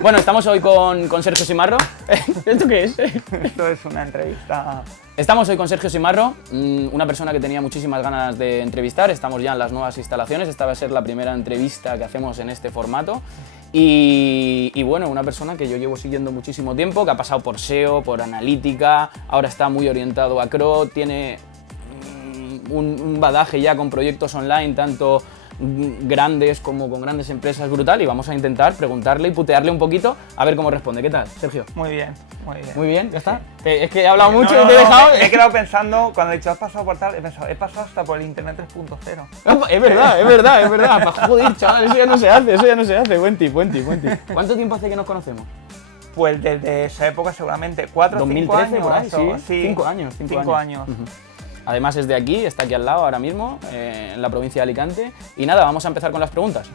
Bueno, estamos hoy con Sergio Simarro. ¿Esto qué es? Esto es una entrevista. Estamos hoy con Sergio Simarro, una persona que tenía muchísimas ganas de entrevistar. Estamos ya en las nuevas instalaciones. Esta va a ser la primera entrevista que hacemos en este formato. Y bueno, una persona que yo llevo siguiendo muchísimo tiempo, que ha pasado por SEO, por analítica, ahora está muy orientado a CRO, tiene un badaje ya con proyectos online, tanto grandes como con grandes empresas, brutal, y vamos a intentar preguntarle y putearle un poquito a ver cómo responde. ¿Qué tal, Sergio? Muy bien, muy bien. Muy bien, ¿ya está? Sí. Es que he hablado mucho No, y te he dejado... Me he quedado pensando, cuando he dicho has pasado por tal, he pensado, he pasado hasta por el Internet 3.0. Es verdad. Joder, chaval, eso ya no se hace. Buen tip. ¿Cuánto tiempo hace que nos conocemos? Pues desde esa época seguramente, 4 o 5 2013 años. por ahí, o- sí. 5 años. 5 años. Ujú. Además es de aquí, está aquí al lado ahora mismo, en la provincia de Alicante. Y nada, vamos a empezar con las preguntas.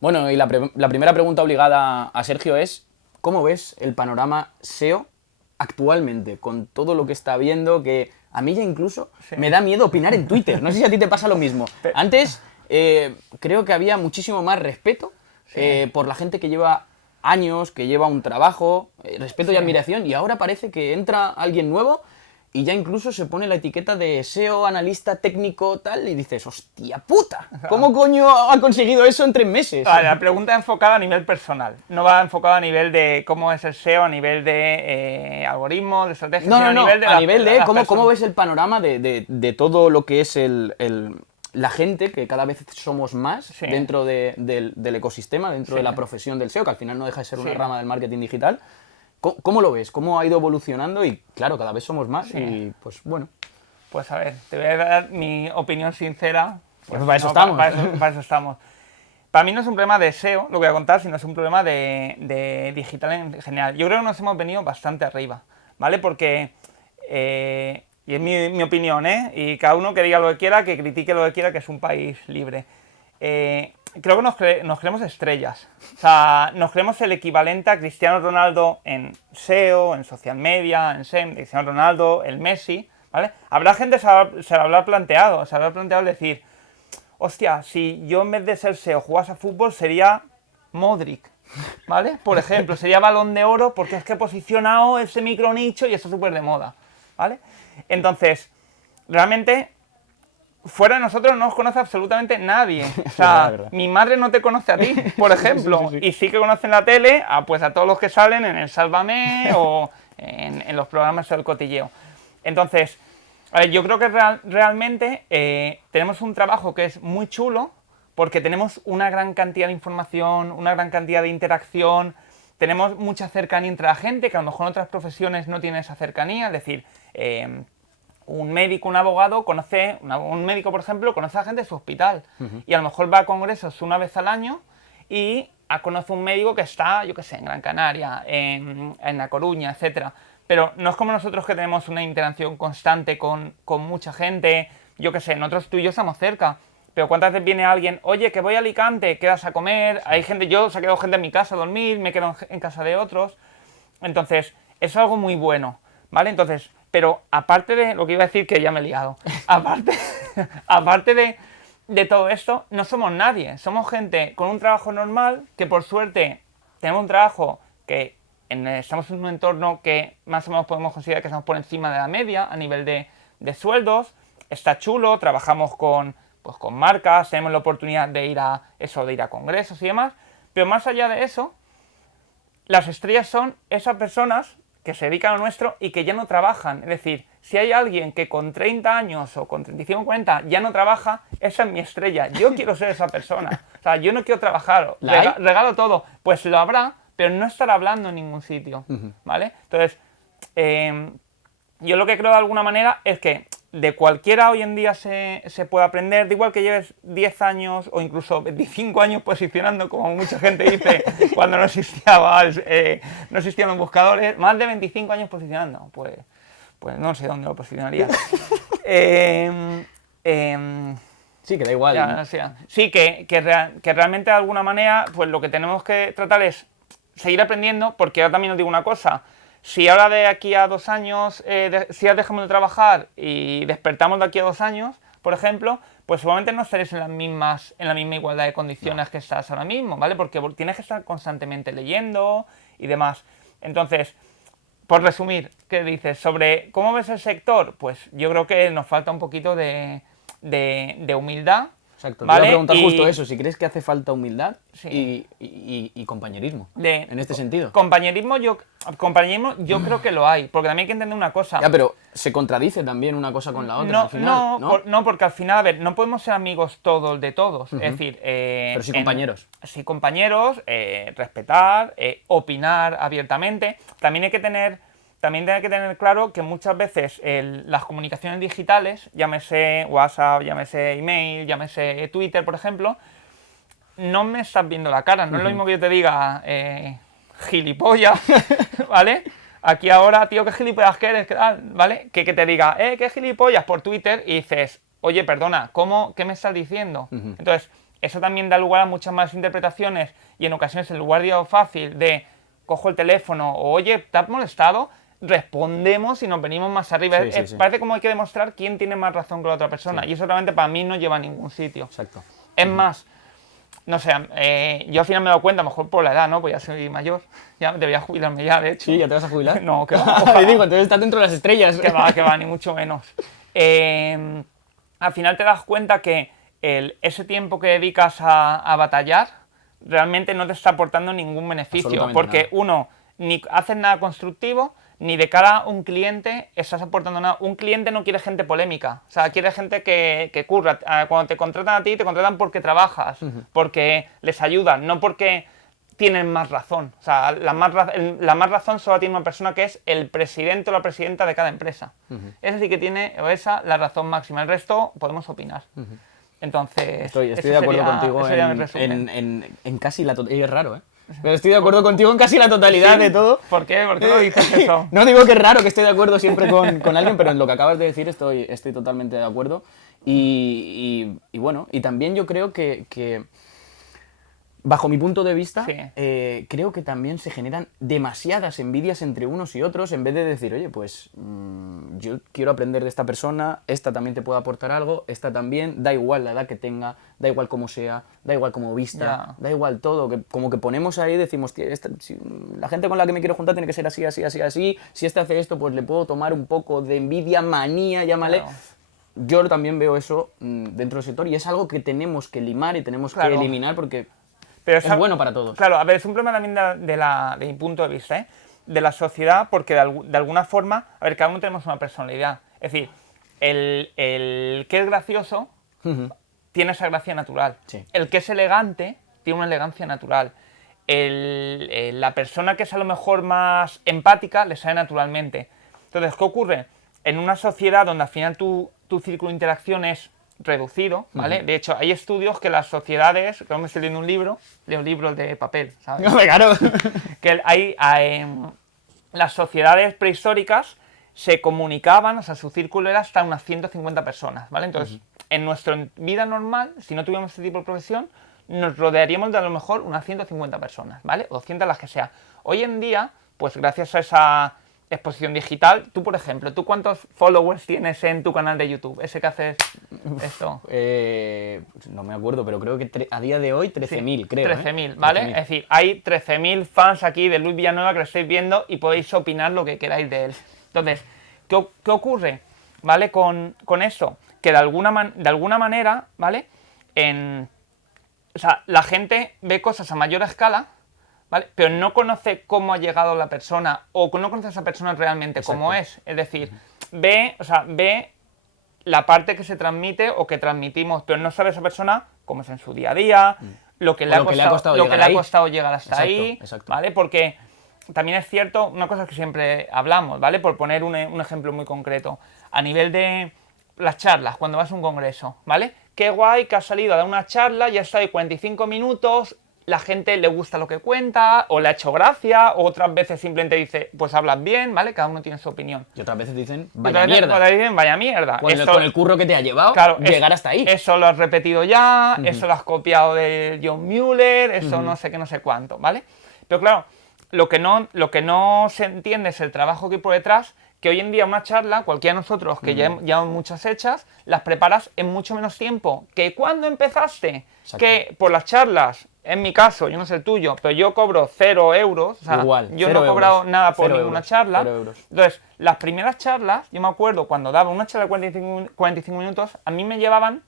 Bueno, y la primera pregunta obligada a Sergio es, ¿cómo ves el panorama SEO actualmente? Con todo lo que está viendo, que a mí ya incluso me da miedo opinar en Twitter. No sé si a ti te pasa lo mismo. Antes creo que había muchísimo más respeto por la gente que lleva años, que lleva un trabajo, respeto y admiración, y ahora parece que entra alguien nuevo y ya incluso se pone la etiqueta de SEO, analista técnico, tal, y dices, hostia puta, ¿cómo coño ha conseguido eso en 3 meses? Vale, la pregunta es enfocada a nivel personal, no va enfocada a nivel de cómo es el SEO, a nivel de algoritmos, de estrategias, No, sino a nivel de las cómo personas. ves el panorama de todo lo que es la gente, que cada vez somos más Sí. dentro del ecosistema, dentro Sí. de la profesión del SEO, que al final no deja de ser una Sí. rama del marketing digital. ¿Cómo lo ves? ¿Cómo ha ido evolucionando? Y claro, cada vez somos más y pues bueno. Pues a ver, te voy a dar mi opinión sincera. Pues para eso no, estamos. para eso estamos. Para mí no es un problema de SEO, lo que voy a contar, sino es un problema de digital en general. Yo creo que nos hemos venido bastante arriba, ¿vale? Porque, y es mi opinión, ¿eh? Y cada uno que diga lo que quiera, que critique lo que quiera, que es un país libre. Creo que nos creemos estrellas. O sea, nos creemos el equivalente a Cristiano Ronaldo en SEO, en social media, en SEM, Cristiano Ronaldo, el Messi, ¿vale? Habrá gente que se lo habrá planteado el decir, hostia, si yo en vez de ser SEO jugase a fútbol sería Modric, ¿vale? Por ejemplo, sería Balón de Oro porque es que he posicionado ese micronicho y está súper de moda, ¿vale? Entonces, realmente, fuera de nosotros no nos conoce absolutamente nadie. O sea, verdad. mi madre no te conoce a ti, por ejemplo, Sí. y sí que conocen la tele pues a todos los que salen en el Sálvame o en los programas del cotilleo. Entonces, a ver, yo creo que realmente tenemos un trabajo que es muy chulo porque tenemos una gran cantidad de información, una gran cantidad de interacción, tenemos mucha cercanía entre la gente, que a lo mejor en otras profesiones no tiene esa cercanía, es decir, un médico, un abogado, un médico, por ejemplo, conoce a la gente de su hospital y a lo mejor va a congresos una vez al año y conoce un médico que está, yo qué sé, en Gran Canaria, en La Coruña, etcétera. Pero no es como nosotros que tenemos una interacción constante con mucha gente, yo qué sé, nosotros tú y yo estamos cerca, pero ¿cuántas veces viene alguien, oye, que voy a Alicante, quedas a comer? Hay gente, se ha quedado gente en mi casa a dormir, me he quedado en casa de otros. Entonces, es algo muy bueno, ¿vale? Entonces, pero aparte de lo que iba a decir, que ya me he liado, aparte de todo esto, no somos nadie, somos gente con un trabajo normal, que por suerte tenemos un trabajo que estamos en un entorno que más o menos podemos considerar que estamos por encima de la media a nivel de sueldos, está chulo, trabajamos con marcas, tenemos la oportunidad de ir a congresos y demás, pero más allá de eso, las estrellas son esas personas que se dedican a lo nuestro y que ya no trabajan. Es decir, si hay alguien que con 30 años o con 35 o 40 ya no trabaja, esa es mi estrella. Yo quiero ser esa persona. O sea, yo no quiero trabajar, regalo todo. Pues lo habrá, pero no estará hablando en ningún sitio, ¿vale? Entonces, yo lo que creo de alguna manera es que de cualquiera hoy en día se puede aprender, da igual que lleves 10 años o incluso 25 años posicionando, como mucha gente dice, cuando no existían los buscadores, más de 25 años posicionando, pues no sé dónde lo posicionaría. Sí, que da igual. Ya, o sea, sí, que realmente de alguna manera pues lo que tenemos que tratar es seguir aprendiendo, porque ahora también os digo una cosa, si ahora de aquí a 2 años, si ahora dejamos de trabajar y despertamos de aquí a 2 años, por ejemplo, pues seguramente no estaréis en la misma igualdad de condiciones que estás ahora mismo, ¿vale? Porque tienes que estar constantemente leyendo y demás. Entonces, por resumir, ¿qué dices? Sobre cómo ves el sector, pues yo creo que nos falta un poquito de humildad. Exacto, ¿vale? te iba a preguntar justo eso, si crees que hace falta humildad Sí. y compañerismo, De- en este sentido. Compañerismo yo creo que lo hay, porque también hay que entender una cosa. Ya, pero se contradice también una cosa con la otra No, al final, ¿no? no, porque al final, a ver, no podemos ser amigos todos de todos. Es decir, Pero sí compañeros. Sí, compañeros, respetar, opinar abiertamente. También hay que tener claro que muchas veces las comunicaciones digitales, llámese WhatsApp, llámese email, llámese Twitter, por ejemplo, no me estás viendo la cara. No es lo mismo que yo te diga gilipollas, ¿vale? Aquí ahora, tío, qué gilipollas que eres, ¿qué tal? ¿Vale? Que te diga, qué gilipollas por Twitter y dices, oye, perdona, ¿qué me estás diciendo? Entonces, eso también da lugar a muchas más interpretaciones y en ocasiones el lugar fácil de cojo el teléfono o, oye, ¿te has molestado? Respondemos y nos venimos más arriba. Sí. Parece como hay que demostrar quién tiene más razón que la otra persona y eso realmente para mí no lleva a ningún sitio. Exacto. Es más, no sé, yo al final me he dado cuenta, a lo mejor por la edad, ¿no? Pues ya soy mayor, ya debería jubilarme ya, de hecho. Sí, ¿ya te vas a jubilar? No, que va, Ahí ojalá. digo, entonces estás dentro de las estrellas. Que va, ni mucho menos. Al final te das cuenta que ese tiempo que dedicas a batallar realmente no te está aportando ningún beneficio. Absolutamente Porque nada. uno, ni haces nada constructivo, ni de cara a un cliente estás aportando nada. Un cliente no quiere gente polémica, o sea, quiere gente que curra. Cuando te contratan a ti, te contratan porque trabajas, porque les ayudas, no porque tienen más razón. O sea, la más razón solo tiene una persona que es el presidente o la presidenta de cada empresa. Ese sí que tiene, o esa, la razón máxima. El resto podemos opinar. Entonces, Estoy ese de acuerdo sería- contigo ese sería mi resumen. en casi la totalidad. Es raro, ¿eh? Pero estoy de acuerdo contigo en casi la totalidad ¿Sí? de todo. ¿Por qué? ¿Por qué lo dices eso? No digo que es raro que esté de acuerdo siempre con alguien, pero en lo que acabas de decir estoy totalmente de acuerdo. Y bueno, y también yo creo que bajo mi punto de vista, Sí. creo que también se generan demasiadas envidias entre unos y otros en vez de decir, oye, pues yo quiero aprender de esta persona, esta también te puede aportar algo, esta también, da igual la edad que tenga, da igual cómo sea, da igual cómo vista, Ya. da igual todo, que como que ponemos ahí y decimos, "Tío, la gente con la que me quiero juntar tiene que ser así, así, así, así, si este hace esto, pues le puedo tomar un poco de envidia, manía, llámale". Claro. Yo también veo eso dentro del sector y es algo que tenemos que limar y tenemos que Claro. eliminar porque Pero es bueno para todos. Claro, a ver, es un problema también de mi punto de vista, ¿eh? De la sociedad, porque de alguna forma, a ver, cada uno tenemos una personalidad. Es decir, el que es gracioso tiene esa gracia natural. Sí. El que es elegante tiene una elegancia natural. La persona que es a lo mejor más empática le sale naturalmente. Entonces, ¿qué ocurre? En una sociedad donde al final tu círculo de interacción es reducido, ¿vale? De hecho, hay estudios que las sociedades, que me estoy leyendo un libro, leo libros de papel, ¿sabes? Claro. Que las sociedades prehistóricas se comunicaban, o sea, su círculo era hasta unas 150 personas, ¿vale? Entonces, en nuestra vida normal, si no tuviéramos este tipo de profesión, nos rodearíamos de a lo mejor unas 150 personas, ¿vale? O 200 las que sea. Hoy en día, pues gracias a esa exposición digital, tú, por ejemplo, ¿tú cuántos followers tienes en tu canal de YouTube? Ese que haces esto. No me acuerdo, pero creo que a día de hoy 13.000, creo. 13.000, ¿vale? 13.000. Es decir, hay 13.000 fans aquí de Luis Villanueva que lo estáis viendo y podéis opinar lo que queráis de él. Entonces, ¿qué ocurre? ¿Vale? Con eso, que de alguna manera, ¿vale? O sea, la gente ve cosas a mayor escala, ¿vale? Pero no conoce cómo ha llegado la persona o no conoce a esa persona realmente cómo es. Es decir, ve la parte que se transmite o que transmitimos, pero no sabe esa persona cómo es en su día a día, lo que le ha costado llegar hasta ahí, Exacto. ¿vale? Porque también es cierto, una cosa que siempre hablamos, ¿vale? Por poner un ejemplo muy concreto, a nivel de las charlas, cuando vas a un congreso, ¿vale? Qué guay que has salido a dar una charla, ya está ahí 45 minutos, la gente le gusta lo que cuenta, o le ha hecho gracia, o otras veces simplemente dice, pues hablas bien, ¿vale? Cada uno tiene su opinión. Y otras veces dicen, Y vaya otras veces mierda. dicen, vaya mierda. Con el curro que te ha llevado, Claro, llegar hasta ahí. Eso lo has repetido ya, eso lo has copiado de John Mueller, eso no sé qué, no sé cuánto, ¿vale? Pero claro, lo que no se entiende es el trabajo que hay por detrás, que hoy en día una charla, cualquiera de nosotros que ya llevamos muchas hechas, las preparas en mucho menos tiempo que cuando empezaste. Exacto. Que por las charlas, en mi caso, yo no sé el tuyo, pero yo cobro 0 euros. O sea, igual, yo no he cobrado nada por ninguna charla. 0 euros. Entonces, las primeras charlas, yo me acuerdo cuando daba una charla de 45 minutos, a mí me llevaban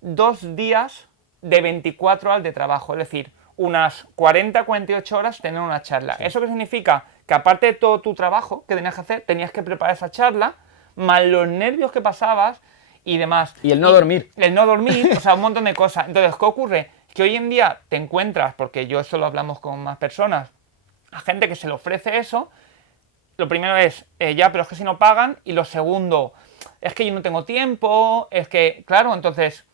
2 días de 24 horas de trabajo. Es decir, unas 40-48 horas tener una charla. Sí. ¿Eso qué significa? Que aparte de todo tu trabajo que tenías que hacer, tenías que preparar esa charla, más los nervios que pasabas y demás. Y el no dormir. El no dormir, o sea, un montón de cosas. Entonces, ¿qué ocurre? Que hoy en día te encuentras, porque yo eso lo hablamos con más personas, a gente que se le ofrece eso. Lo primero es, ya, pero es que si no pagan. Y lo segundo, es que yo no tengo tiempo, es que, claro, entonces,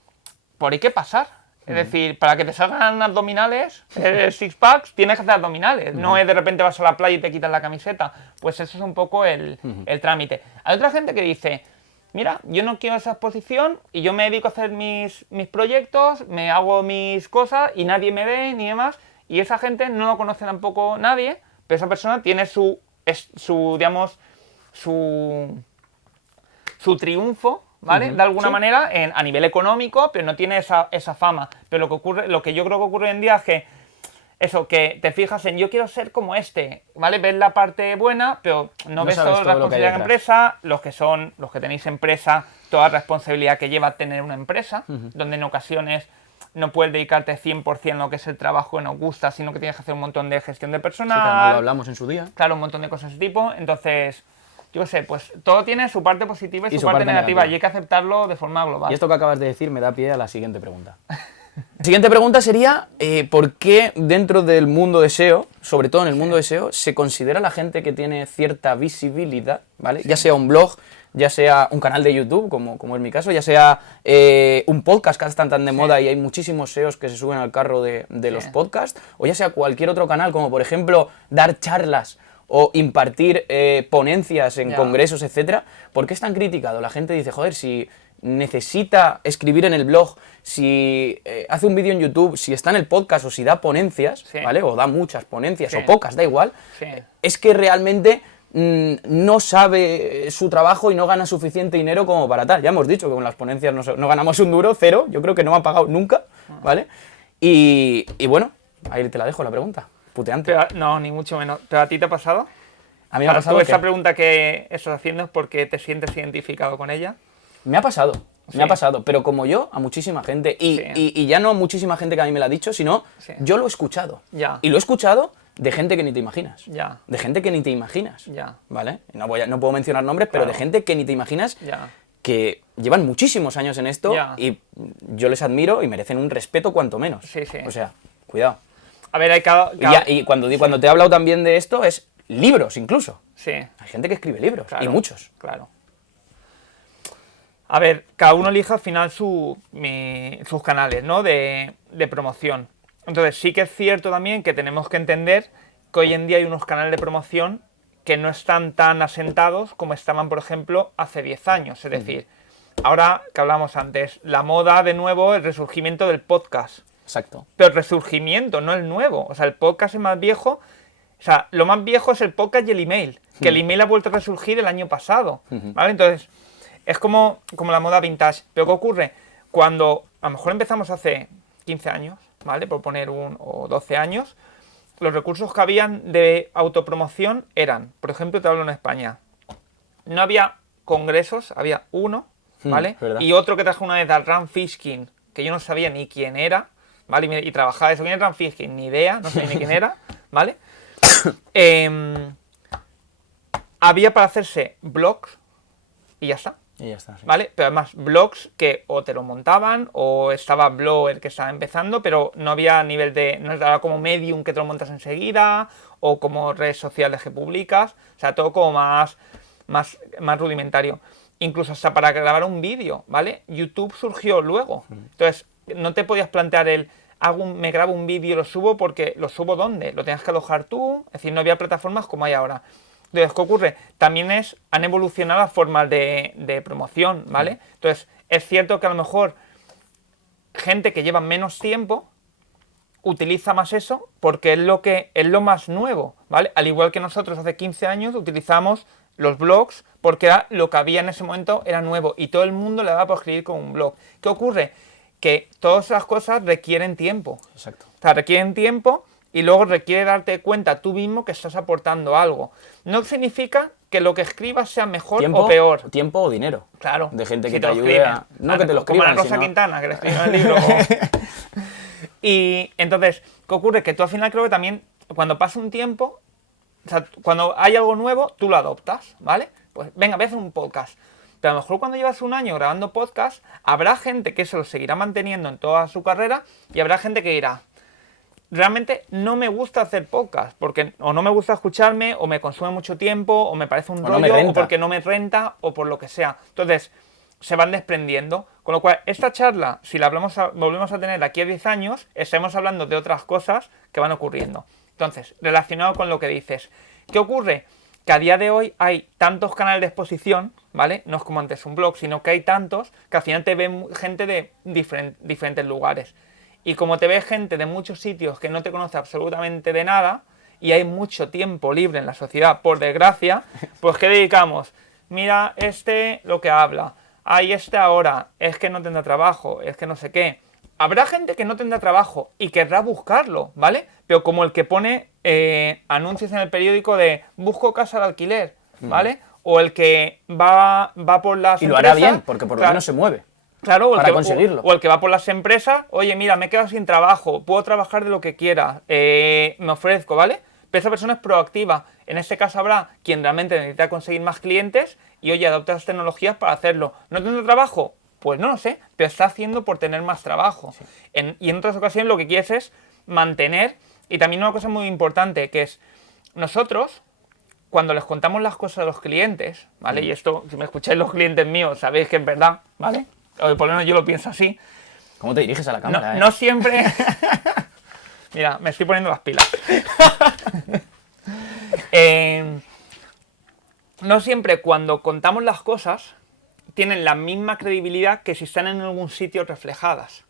por ahí qué pasar. Es decir, para que te salgan abdominales, six packs, tienes que hacer abdominales. No es de repente vas a la playa y te quitas la camiseta. Pues eso es un poco el trámite. Hay otra gente que dice, mira, yo no quiero esa exposición y yo me dedico a hacer mis proyectos, me hago mis cosas y nadie me ve ni demás. Y esa gente no lo conoce tampoco nadie, pero esa persona tiene su triunfo, ¿vale? De alguna manera, a nivel económico, pero no tiene esa fama. Pero lo que yo creo que ocurre hoy en día es que eso, que te fijas en yo quiero ser como este, ¿vale? Ves la parte buena, pero no ves toda la responsabilidad de la empresa, los que tenéis empresa, toda la responsabilidad que lleva tener una empresa, donde en ocasiones no puedes dedicarte 100% a lo que es el trabajo que nos gusta, sino que tienes que hacer un montón de gestión de personal. Sí, que lo hablamos en su día. Claro, un montón de cosas de ese tipo. Entonces, yo qué sé, pues todo tiene su parte positiva y su parte negativa y hay que aceptarlo de forma global. Y esto que acabas de decir me da pie a la siguiente pregunta. La siguiente pregunta sería, ¿por qué dentro del mundo de SEO, sobre todo en el mundo de SEO, se considera la gente que tiene cierta visibilidad, ¿vale? Ya sea un blog, ya sea un canal de YouTube, como es mi caso, ya sea un podcast que están tan de moda y hay muchísimos SEOs que se suben al carro de los podcasts, o ya sea cualquier otro canal, como por ejemplo dar charlas o impartir ponencias en congresos, etcétera? ¿Por qué es tan criticado? La gente dice, joder, si necesita escribir en el blog, si hace un vídeo en YouTube, si está en el podcast o si da ponencias, ¿vale? O da muchas ponencias o pocas, da igual, es que realmente no sabe su trabajo y no gana suficiente dinero como para tal. Ya hemos dicho que con las ponencias no ganamos un duro, 0, yo creo que no me ha pagado nunca, ¿vale? Y bueno, ahí te la dejo la pregunta, puteante. Pero, no, ni mucho menos. ¿Pero a ti te ha pasado? A mí me ha pasado. ¿Tú esa pregunta que estás haciendo es porque te sientes identificado con ella? Me ha pasado. Me ha pasado, pero como yo, a muchísima gente, y ya no a muchísima gente que a mí me lo ha dicho, sino yo lo he escuchado. Y lo he escuchado de gente que ni te imaginas. De gente que ni te imaginas. ¿Vale? No puedo mencionar nombres, pero de gente que ni te imaginas, que llevan muchísimos años en esto y yo les admiro y merecen un respeto cuanto menos. O sea, cuidado. A ver, hay cada... Y cuando te he hablado también de esto, es libros incluso. Hay gente que escribe libros, y muchos. Claro. A ver, cada uno elige al final sus canales, ¿no? de promoción. Entonces sí que es cierto también que tenemos que entender que hoy en día hay unos canales de promoción que no están tan asentados como estaban, por ejemplo, hace 10 años. Es decir, ahora que hablamos antes, la moda de nuevo, el resurgimiento del podcast. Exacto. Pero el resurgimiento, no el nuevo. O sea, el podcast es más viejo. O sea, lo más viejo es el podcast y el email. Que el email ha vuelto a resurgir el año pasado. ¿Vale? Entonces, es como la moda vintage. Pero ¿qué ocurre? Cuando a lo mejor empezamos hace 15 años, ¿vale? Por poner o 12 años, los recursos que habían de autopromoción eran, por ejemplo, te hablo en España, no había congresos, había uno, ¿vale? Y otro que trajo una vez al Rand Fishkin, que yo no sabía ni quién era, ¿vale? Y trabajaba eso. ¿Quién es Rand Fishkin? Ni idea, no sabía ni quién era, ¿vale? Había para hacerse blogs y ya está. ¿Vale? Pero además blogs que o te lo montaban o estaba Blogger que estaba empezando, pero no había nivel de... No era como Medium que te lo montas enseguida o como redes sociales que publicas. O sea, todo como más rudimentario. Incluso hasta para grabar un vídeo, ¿vale? YouTube surgió luego. Entonces, no te podías plantear me grabo un vídeo y lo subo porque ¿lo subo dónde? Lo tenías que alojar tú. Es decir, no había plataformas como hay ahora. Entonces, ¿qué ocurre? También han evolucionado las formas de promoción, ¿vale? Entonces, es cierto que a lo mejor gente que lleva menos tiempo utiliza más eso porque es lo más nuevo, ¿vale? Al igual que nosotros hace 15 años utilizamos los blogs porque era lo que había en ese momento, era nuevo y todo el mundo le daba por escribir con un blog. ¿Qué ocurre? Que todas esas cosas requieren tiempo. Exacto. O sea, requieren tiempo y luego requiere darte cuenta tú mismo que estás aportando algo. No significa que lo que escribas sea mejor o peor. Tiempo o dinero. Claro. De gente si que te lo ayude escriben. a... No que te lo Como la escriban, Rosa sino... Quintana, que le escribió el libro. Y entonces, ¿qué ocurre? Que tú al final creo que también, cuando pasa un tiempo, o sea, cuando hay algo nuevo, tú lo adoptas, ¿vale? Pues venga, voy a hacer un podcast. Pero a lo mejor cuando llevas un año grabando podcast, habrá gente que se lo seguirá manteniendo en toda su carrera y habrá gente que dirá, realmente no me gusta hacer podcast, porque o no me gusta escucharme, o me consume mucho tiempo, o me parece un rollo, o porque no me renta, o por lo que sea. Entonces, se van desprendiendo. Con lo cual, esta charla, si la volvemos a tener aquí a 10 años, estaremos hablando de otras cosas que van ocurriendo. Entonces, relacionado con lo que dices, ¿qué ocurre? Que a día de hoy hay tantos canales de exposición, ¿vale? No es como antes un blog, sino que hay tantos que al final te ven gente de diferentes lugares. Y como te ve gente de muchos sitios que no te conoce absolutamente de nada, y hay mucho tiempo libre en la sociedad, por desgracia, pues ¿qué dedicamos? Mira lo que habla. Ay, ahora, es que no tendrá trabajo, es que no sé qué. Habrá gente que no tendrá trabajo y querrá buscarlo, ¿vale? Pero como el que pone anuncios en el periódico de busco casa de alquiler, ¿vale? O el que va por las Y lo hará bien, porque por lo menos se mueve. Claro, para conseguirlo. O el que va por las empresas, oye, mira, me he quedado sin trabajo, puedo trabajar de lo que quiera, me ofrezco, ¿vale? Pero esa persona es proactiva. En este caso habrá quien realmente necesita conseguir más clientes y, oye, adopta las tecnologías para hacerlo. ¿No tiene trabajo? Pues no lo sé, pero está haciendo por tener más trabajo. Sí. Y en otras ocasiones lo que quieres es mantener, y también una cosa muy importante, que es nosotros, cuando les contamos las cosas a los clientes, ¿vale? Y esto, si me escucháis los clientes míos, sabéis que es verdad, ¿vale? O por lo menos yo lo pienso así. ¿Cómo te diriges a la cámara? No siempre... Mira, me estoy poniendo las pilas. No siempre cuando contamos las cosas tienen la misma credibilidad que si están en algún sitio reflejadas.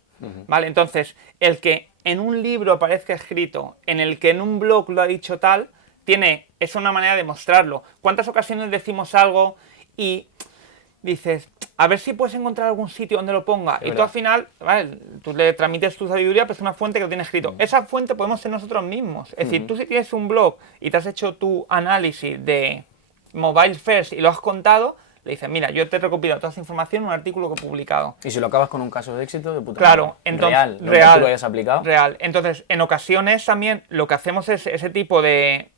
¿Vale? Entonces, el que en un libro aparezca escrito, en el que en un blog lo ha dicho tal, es una manera de mostrarlo. ¿Cuántas ocasiones decimos algo y dices, a ver si puedes encontrar algún sitio donde lo ponga? Y tú al final, ¿vale? Tú le transmites tu sabiduría, pero es una fuente que lo tiene escrito. Esa fuente podemos ser nosotros mismos. Es decir, tú si tienes un blog y te has hecho tu análisis de Mobile First y lo has contado, le dices, mira, yo te he recopilado toda esa información en un artículo que he publicado. Y si lo acabas con un caso de éxito, de puta claro, madre. entonces, real, tú lo hayas aplicado. Real. Entonces, en ocasiones también lo que hacemos es ese tipo de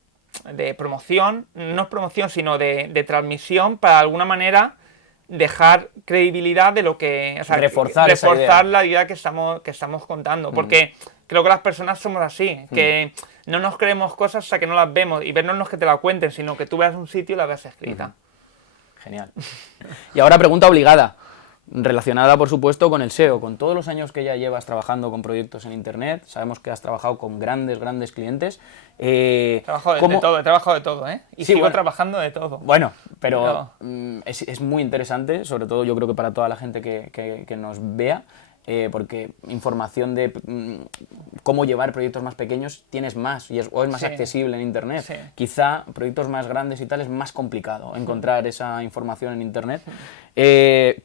promoción, no es promoción, sino de transmisión para de alguna manera dejar credibilidad de lo que... O sea, reforzar la idea que estamos contando. Porque creo que las personas somos así, que no nos creemos cosas hasta que no las vemos y vernos los que te la cuenten, sino que tú veas un sitio y la veas escrita. Genial. Y ahora pregunta obligada, relacionada por supuesto con el SEO, con todos los años que ya llevas trabajando con proyectos en internet, sabemos que has trabajado con grandes clientes. He trabajado de todo, ¿eh? Y sí, sigo trabajando de todo. Bueno, pero es muy interesante, sobre todo yo creo que para toda la gente que nos vea, porque información de cómo llevar proyectos más pequeños tienes más, y es más accesible en internet. Sí. Quizá proyectos más grandes y tal es más complicado encontrar esa información en internet.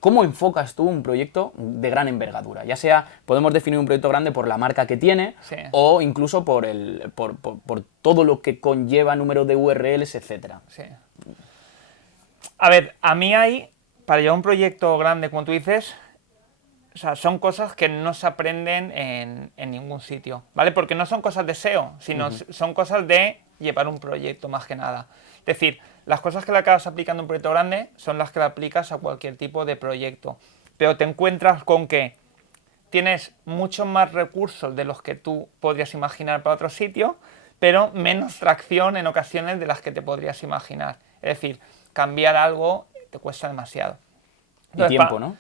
¿Cómo enfocas tú un proyecto de gran envergadura? Ya sea, podemos definir un proyecto grande por la marca que tiene, o incluso por todo lo que conlleva número de URLs, etc. Sí. A ver, a mí para llevar un proyecto grande, como tú dices, o sea, son cosas que no se aprenden en ningún sitio, ¿vale? Porque no son cosas de SEO, sino son cosas de llevar un proyecto más que nada. Es decir, las cosas que le acabas aplicando a un proyecto grande son las que le aplicas a cualquier tipo de proyecto. Pero te encuentras con que tienes muchos más recursos de los que tú podrías imaginar para otro sitio, pero menos tracción en ocasiones de las que te podrías imaginar. Es decir, cambiar algo te cuesta demasiado. Entonces, y tiempo, ¿no?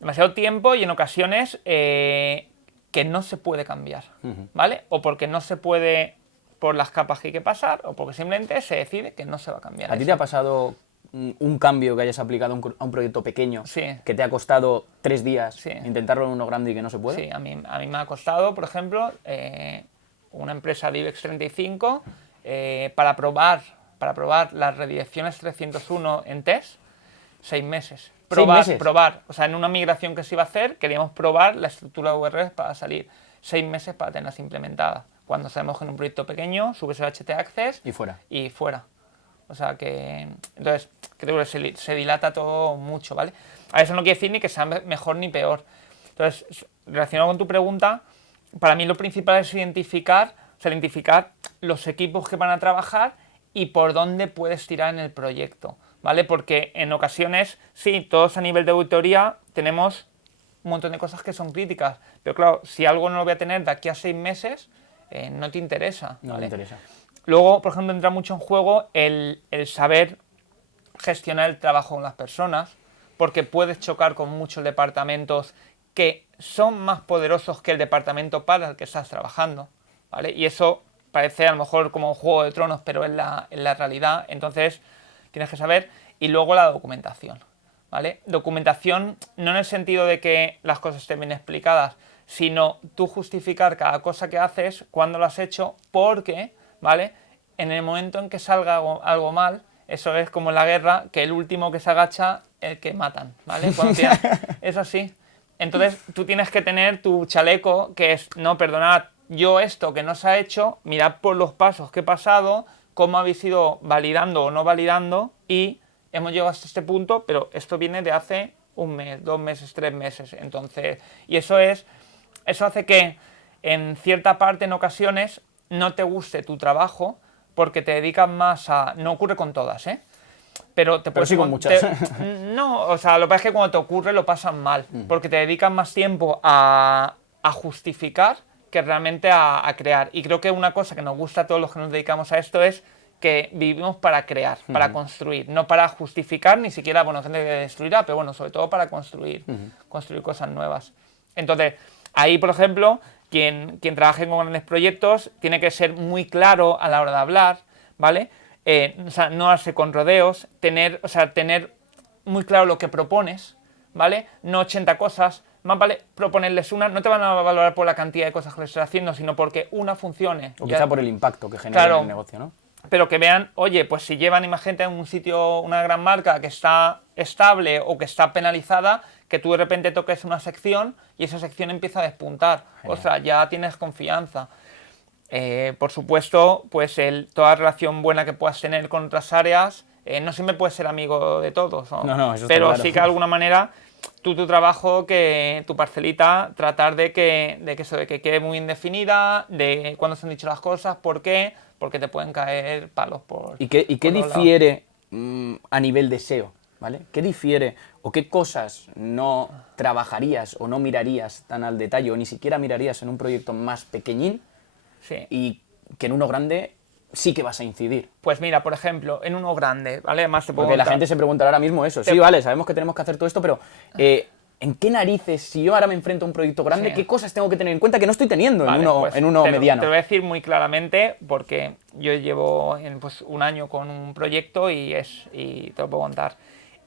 Demasiado tiempo y en ocasiones que no se puede cambiar, ¿vale? O porque no se puede por las capas que hay que pasar, o porque simplemente se decide que no se va a cambiar. ¿A ti te ha pasado un cambio que hayas aplicado a un proyecto pequeño que te ha costado 3 días intentarlo en uno grande y que no se puede? Sí, a mí me ha costado, por ejemplo, una empresa de IBEX 35 para probar para probar las redirecciones 301 en test, 6 meses. 6 meses. Probar. O sea, en una migración que se iba a hacer, queríamos probar la estructura de URLs para salir. 6 meses para tenerlas implementadas. Cuando sabemos que en un proyecto pequeño subes el htaccess Y fuera. Y fuera. O sea que... Entonces, creo que se dilata todo mucho, ¿vale? A eso no quiere decir ni que sea mejor ni peor. Entonces, relacionado con tu pregunta, para mí lo principal es identificar los equipos que van a trabajar y por dónde puedes tirar en el proyecto, ¿vale? Porque en ocasiones, sí, todos a nivel de auditoría tenemos un montón de cosas que son críticas, pero claro, si algo no lo voy a tener de aquí a 6 meses, no te interesa. No ¿vale? me interesa. Luego, por ejemplo, entra mucho en juego el saber gestionar el trabajo con las personas, porque puedes chocar con muchos departamentos que son más poderosos que el departamento para el que estás trabajando, ¿vale? Y eso parece a lo mejor como un Juego de Tronos, pero es la realidad. Entonces, tienes que saber. Y luego la documentación, ¿vale? Documentación no en el sentido de que las cosas estén bien explicadas, sino tú justificar cada cosa que haces, cuándo lo has hecho, porque, ¿vale? En el momento en que salga algo mal, eso es como en la guerra, que el último que se agacha es el que matan, ¿vale? Es así. Entonces, tú tienes que tener tu chaleco, que es, no, perdonad, yo esto que no se ha hecho, mirad por los pasos que he pasado, cómo habéis ido validando o no validando, y hemos llegado hasta este punto, pero esto viene de hace 1 mes, 2 meses, 3 meses. Entonces, y eso hace que en cierta parte, en ocasiones, no te guste tu trabajo, porque te dedicas más a... No ocurre con todas, ¿eh? Pero sí con muchas. No, o sea, lo que pasa es que cuando te ocurre lo pasan mal, porque te dedican más tiempo a justificar que realmente a crear. Y creo que una cosa que nos gusta a todos los que nos dedicamos a esto es que vivimos para crear, para construir, no para justificar, ni siquiera, bueno, gente que destruirá, pero bueno, sobre todo para construir cosas nuevas. Entonces, ahí, por ejemplo, quien trabaje con grandes proyectos tiene que ser muy claro a la hora de hablar, ¿vale? O sea, no darse con rodeos, tener muy claro lo que propones, ¿vale? No 80 cosas, más vale proponerles una, no te van a valorar por la cantidad de cosas que les estás haciendo, sino porque una funcione. O quizá por el impacto que genera en el negocio, ¿no? Pero que vean, oye, pues si llevan, imagínate, en un sitio, una gran marca que está estable o que está penalizada, que tú de repente toques una sección y esa sección empieza a despuntar. O sea, ya tienes confianza. Por supuesto, pues toda relación buena que puedas tener con otras áreas, no siempre puedes ser amigo de todos, ¿no? No, eso está pero claro. sí que de alguna manera tu trabajo, que tu parcelita, tratar de que quede muy bien definida, de cuándo se han dicho las cosas, por qué, porque te pueden caer palos por... ¿Y qué por difiere a nivel de SEO? ¿Vale? ¿Qué difiere o qué cosas no trabajarías o no mirarías tan al detalle o ni siquiera mirarías en un proyecto más pequeñín? Sí. Y que en uno grande sí que vas a incidir? Pues mira, por ejemplo, en uno grande, ¿vale? Además te puedo Porque la contar. gente se preguntará ahora mismo eso. Sí, vale, sabemos que tenemos que hacer todo esto, pero ¿en qué narices, si yo ahora me enfrento a un proyecto grande, Sí. qué cosas tengo que tener en cuenta que no estoy teniendo Vale, pues en uno mediano? Te lo voy a decir muy claramente, porque yo llevo 1 año con un proyecto y te lo puedo contar.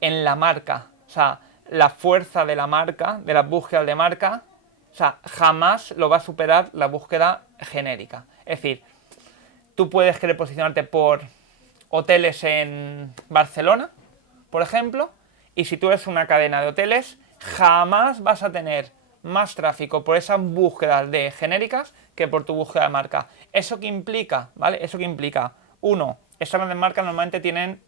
En la marca, o sea, la fuerza de la marca, de las búsquedas de marca, o sea, jamás lo va a superar la búsqueda genérica. Es decir, tú puedes querer posicionarte por hoteles en Barcelona, por ejemplo, y si tú eres una cadena de hoteles, jamás vas a tener más tráfico por esas búsquedas de genéricas que por tu búsqueda de marca. ¿Eso qué implica? ¿Vale? Eso que implica, uno, estas grandes marcas normalmente tienen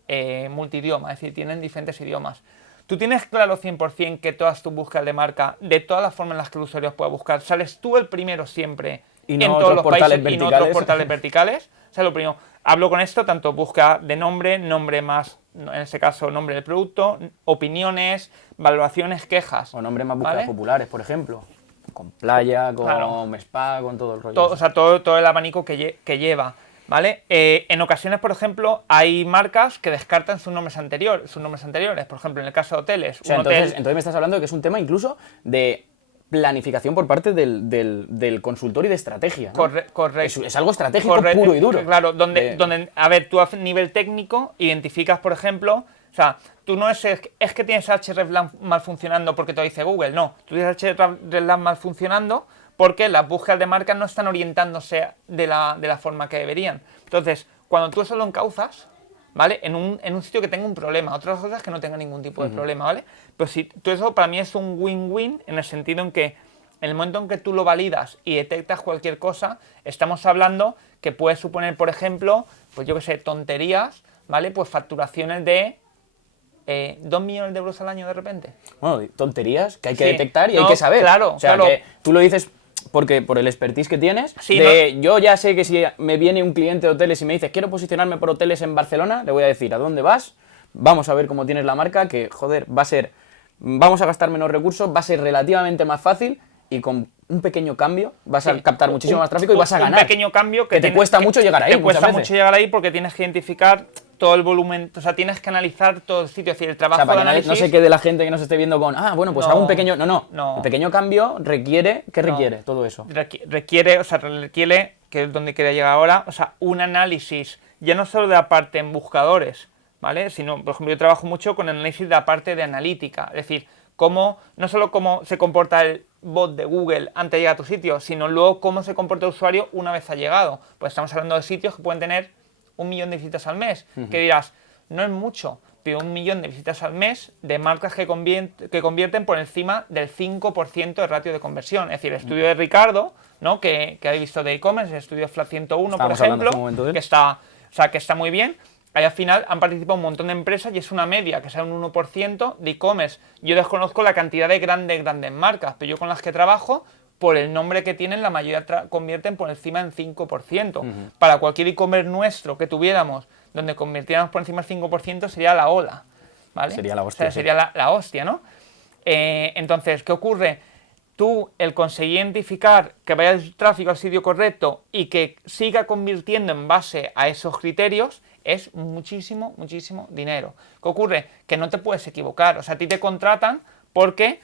multidioma, es decir, tienen diferentes idiomas. ¿Tú tienes claro 100% que todas tus búsquedas de marca, de todas las formas en las que el usuario puede buscar, sales tú el primero siempre Y no en otros todos los portales países y no verticales? otros portales verticales? O sea, lo primero. Hablo con esto, tanto búsqueda de nombre más, en este caso, nombre del producto, opiniones, valoraciones, quejas. O nombres más búsquedas ¿vale? populares, por ejemplo. Con playa, con Claro. spa, con todo el rollo. O sea, todo el abanico que lleva, ¿vale? En ocasiones, por ejemplo, hay marcas que descartan sus nombres anteriores. Por ejemplo, en el caso de hoteles. O sea, un hotel... entonces me estás hablando de que es un tema incluso de planificación por parte del consultor y de estrategia, ¿no? Correcto. Es algo estratégico puro y duro. Claro, donde, a ver, tú a nivel técnico identificas, por ejemplo, o sea, tú no es que tienes hreflang mal funcionando porque te lo dice Google, no. Tú tienes hreflang mal funcionando porque las búsquedas de marca no están orientándose de la forma que deberían. Entonces, cuando tú eso lo encauzas, ¿vale? En un sitio que tenga un problema, otras cosas que no tenga ningún tipo de problema, ¿vale? Pues si todo eso para mí es un win-win en el sentido en que en el momento en que tú lo validas y detectas cualquier cosa, estamos hablando que puede suponer, por ejemplo, pues yo qué sé, tonterías, ¿vale? Pues facturaciones de 2 millones de euros al año de repente. Bueno, tonterías que hay que Sí. detectar y No, hay que saber. claro, o sea, claro. que tú lo dices porque por el expertise que tienes. Sí, Yo ya sé que si me viene un cliente de hoteles y me dice quiero posicionarme por hoteles en Barcelona, le voy a decir a dónde vas, vamos a ver cómo tienes la marca, que joder, vamos a gastar menos recursos, va a ser relativamente más fácil y con un pequeño cambio vas a captar muchísimo más tráfico y vas a ganar. Un pequeño cambio que te cuesta mucho llegar ahí. Te cuesta mucho llegar ahí porque tienes que identificar todo el volumen, o sea, tienes que analizar todo el sitio, es decir, el trabajo para de que análisis... no se quede la gente que nos esté viendo con, bueno, pues hago un pequeño... No. El pequeño cambio requiere... ¿Qué requiere todo eso? Requiere que es donde quería llegar ahora, o sea, un análisis, ya no solo de la parte en buscadores, ¿vale? Sino, por ejemplo, yo trabajo mucho con análisis de la parte de analítica, es decir, no solo cómo se comporta el bot de Google antes de llegar a tu sitio, sino luego cómo se comporta el usuario una vez ha llegado. Pues estamos hablando de sitios que pueden tener 1 millón de visitas al mes, que dirás, no es mucho, pero 1 millón de visitas al mes de marcas que convierten por encima del 5% de ratio de conversión. Es decir, el estudio de Ricardo, ¿no? que habéis visto de e-commerce, el estudio Flat 101, por ejemplo, que está muy bien. Ahí al final han participado un montón de empresas y es una media, que sea un 1% de e-commerce. Yo desconozco la cantidad de grandes marcas, pero yo con las que trabajo, por el nombre que tienen, la mayoría convierten por encima del 5%. Para cualquier e-commerce nuestro que tuviéramos, donde convirtiéramos por encima del 5%, sería la ola, ¿vale? Sería la hostia. O sea, sería la hostia, ¿no? Entonces, ¿qué ocurre? Tú, el conseguir identificar que vaya el tráfico al sitio correcto y que siga convirtiendo en base a esos criterios, es muchísimo, muchísimo dinero. ¿Qué ocurre? Que no te puedes equivocar. O sea, a ti te contratan porque...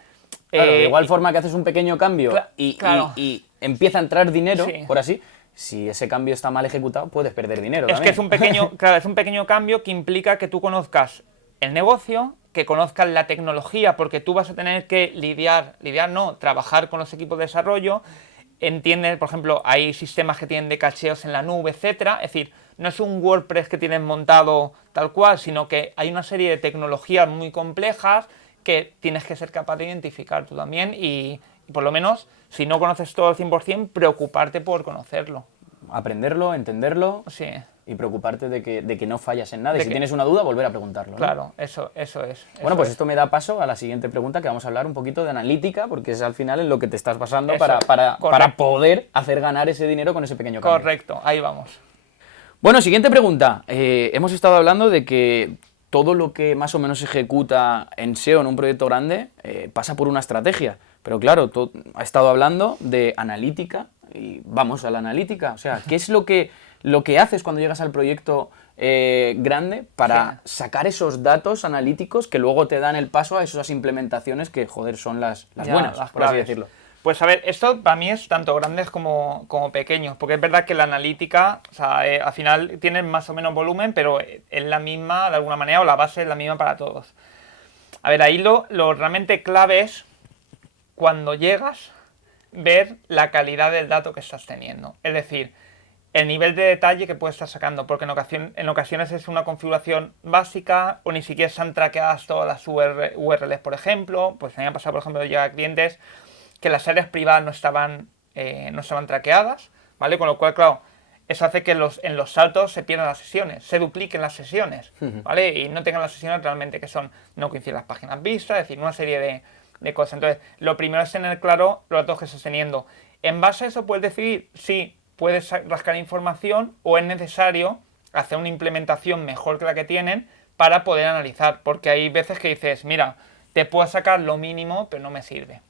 Claro, de igual forma que haces un pequeño cambio claro. y empieza a entrar dinero, Sí. por así, si ese cambio está mal ejecutado, puedes perder dinero Es también. que es un pequeño cambio que implica que tú conozcas el negocio, que conozcas la tecnología, porque tú vas a tener que trabajar con los equipos de desarrollo. Entiendes, por ejemplo, hay sistemas que tienen de cacheos en la nube, etcétera. Es decir, no es un WordPress que tienes montado tal cual, sino que hay una serie de tecnologías muy complejas que tienes que ser capaz de identificar tú también y por lo menos, si no conoces todo al 100%, preocuparte por conocerlo. Aprenderlo, entenderlo Sí. y preocuparte de que no fallas en nada. Y si tienes una duda, volver a preguntarlo, ¿no? Claro, eso es. Bueno, pues esto me da paso a la siguiente pregunta, que vamos a hablar un poquito de analítica, porque es al final en lo que te estás basando para poder hacer ganar ese dinero con ese pequeño cambio. Correcto, ahí vamos. Bueno, siguiente pregunta. Hemos estado hablando de que todo lo que más o menos se ejecuta en SEO en un proyecto grande pasa por una estrategia. Pero claro, ha estado hablando de analítica y vamos a la analítica. O sea, ¿qué es lo que haces cuando llegas al proyecto grande para sacar esos datos analíticos que luego te dan el paso a esas implementaciones que, joder, son las buenas, por así decirlo? Pues a ver, esto para mí es tanto grandes como pequeños, porque es verdad que la analítica, o sea, al final tiene más o menos volumen, pero es la misma de alguna manera, o la base es la misma para todos. A ver, ahí lo realmente clave es cuando llegas, ver la calidad del dato que estás teniendo. Es decir, el nivel de detalle que puedes estar sacando, porque en ocasiones es una configuración básica o ni siquiera están traqueadas todas las URLs, por ejemplo. Pues a mí me ha pasado, por ejemplo, ya a clientes que las áreas privadas no estaban traqueadas, ¿vale? Con lo cual, claro, eso hace que en los saltos se pierdan las sesiones, se dupliquen las sesiones, ¿vale? Y no tengan las sesiones realmente que no coinciden las páginas vistas, es decir, una serie de cosas. Entonces, lo primero es tener claro los datos que estás teniendo. En base a eso puedes decidir si puedes rascar información o es necesario hacer una implementación mejor que la que tienen para poder analizar, porque hay veces que dices, mira, te puedo sacar lo mínimo, pero no me sirve.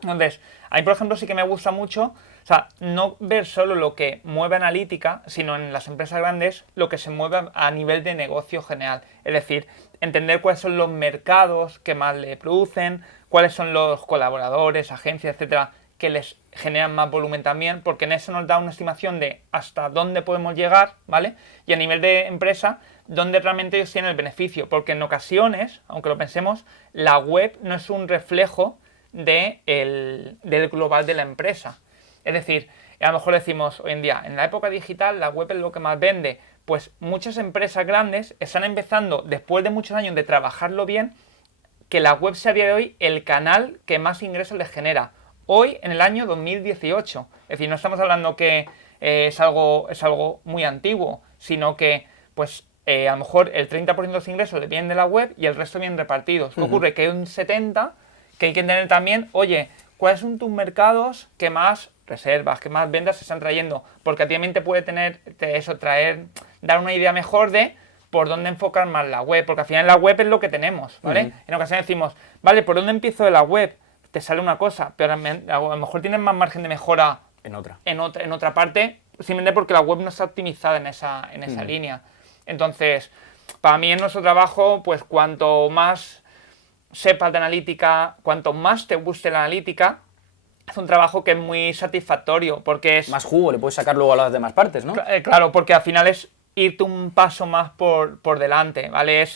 Entonces, a mí, por ejemplo, sí que me gusta mucho, o sea, no ver solo lo que mueve analítica, sino en las empresas grandes lo que se mueve a nivel de negocio general. Es decir, entender cuáles son los mercados que más le producen, cuáles son los colaboradores, agencias, etcétera, que les generan más volumen también, porque en eso nos da una estimación de hasta dónde podemos llegar, ¿vale? Y a nivel de empresa, dónde realmente ellos tienen el beneficio, porque en ocasiones, aunque lo pensemos, la web no es un reflejo del global de la empresa. Es decir, a lo mejor decimos hoy en día, en la época digital la web es lo que más vende, pues muchas empresas grandes están empezando, después de muchos años de trabajarlo bien, que la web sea a día de hoy el canal que más ingresos les genera. Hoy, en el año 2018. Es decir, no estamos hablando que es algo muy antiguo, sino que pues a lo mejor el 30% de los ingresos vienen de la web y el resto vienen repartidos. ¿Qué ocurre? Que hay un 70% que hay que entender también, oye, ¿cuáles son tus mercados que más reservas, que más ventas se están trayendo? Porque a ti también te puede dar una idea mejor de por dónde enfocar más la web, porque al final la web es lo que tenemos, ¿vale? En ocasiones decimos, vale, ¿por dónde empiezo de la web? Te sale una cosa, pero a lo mejor tienes más margen de mejora en otra parte, simplemente porque la web no está optimizada en esa línea. Entonces, para mí en nuestro trabajo, pues cuanto más sepas de analítica, cuanto más te guste la analítica, es un trabajo que es muy satisfactorio, porque es... Más jugo, le puedes sacar luego a las demás partes, ¿no? Claro, porque al final es irte un paso más por delante, ¿vale?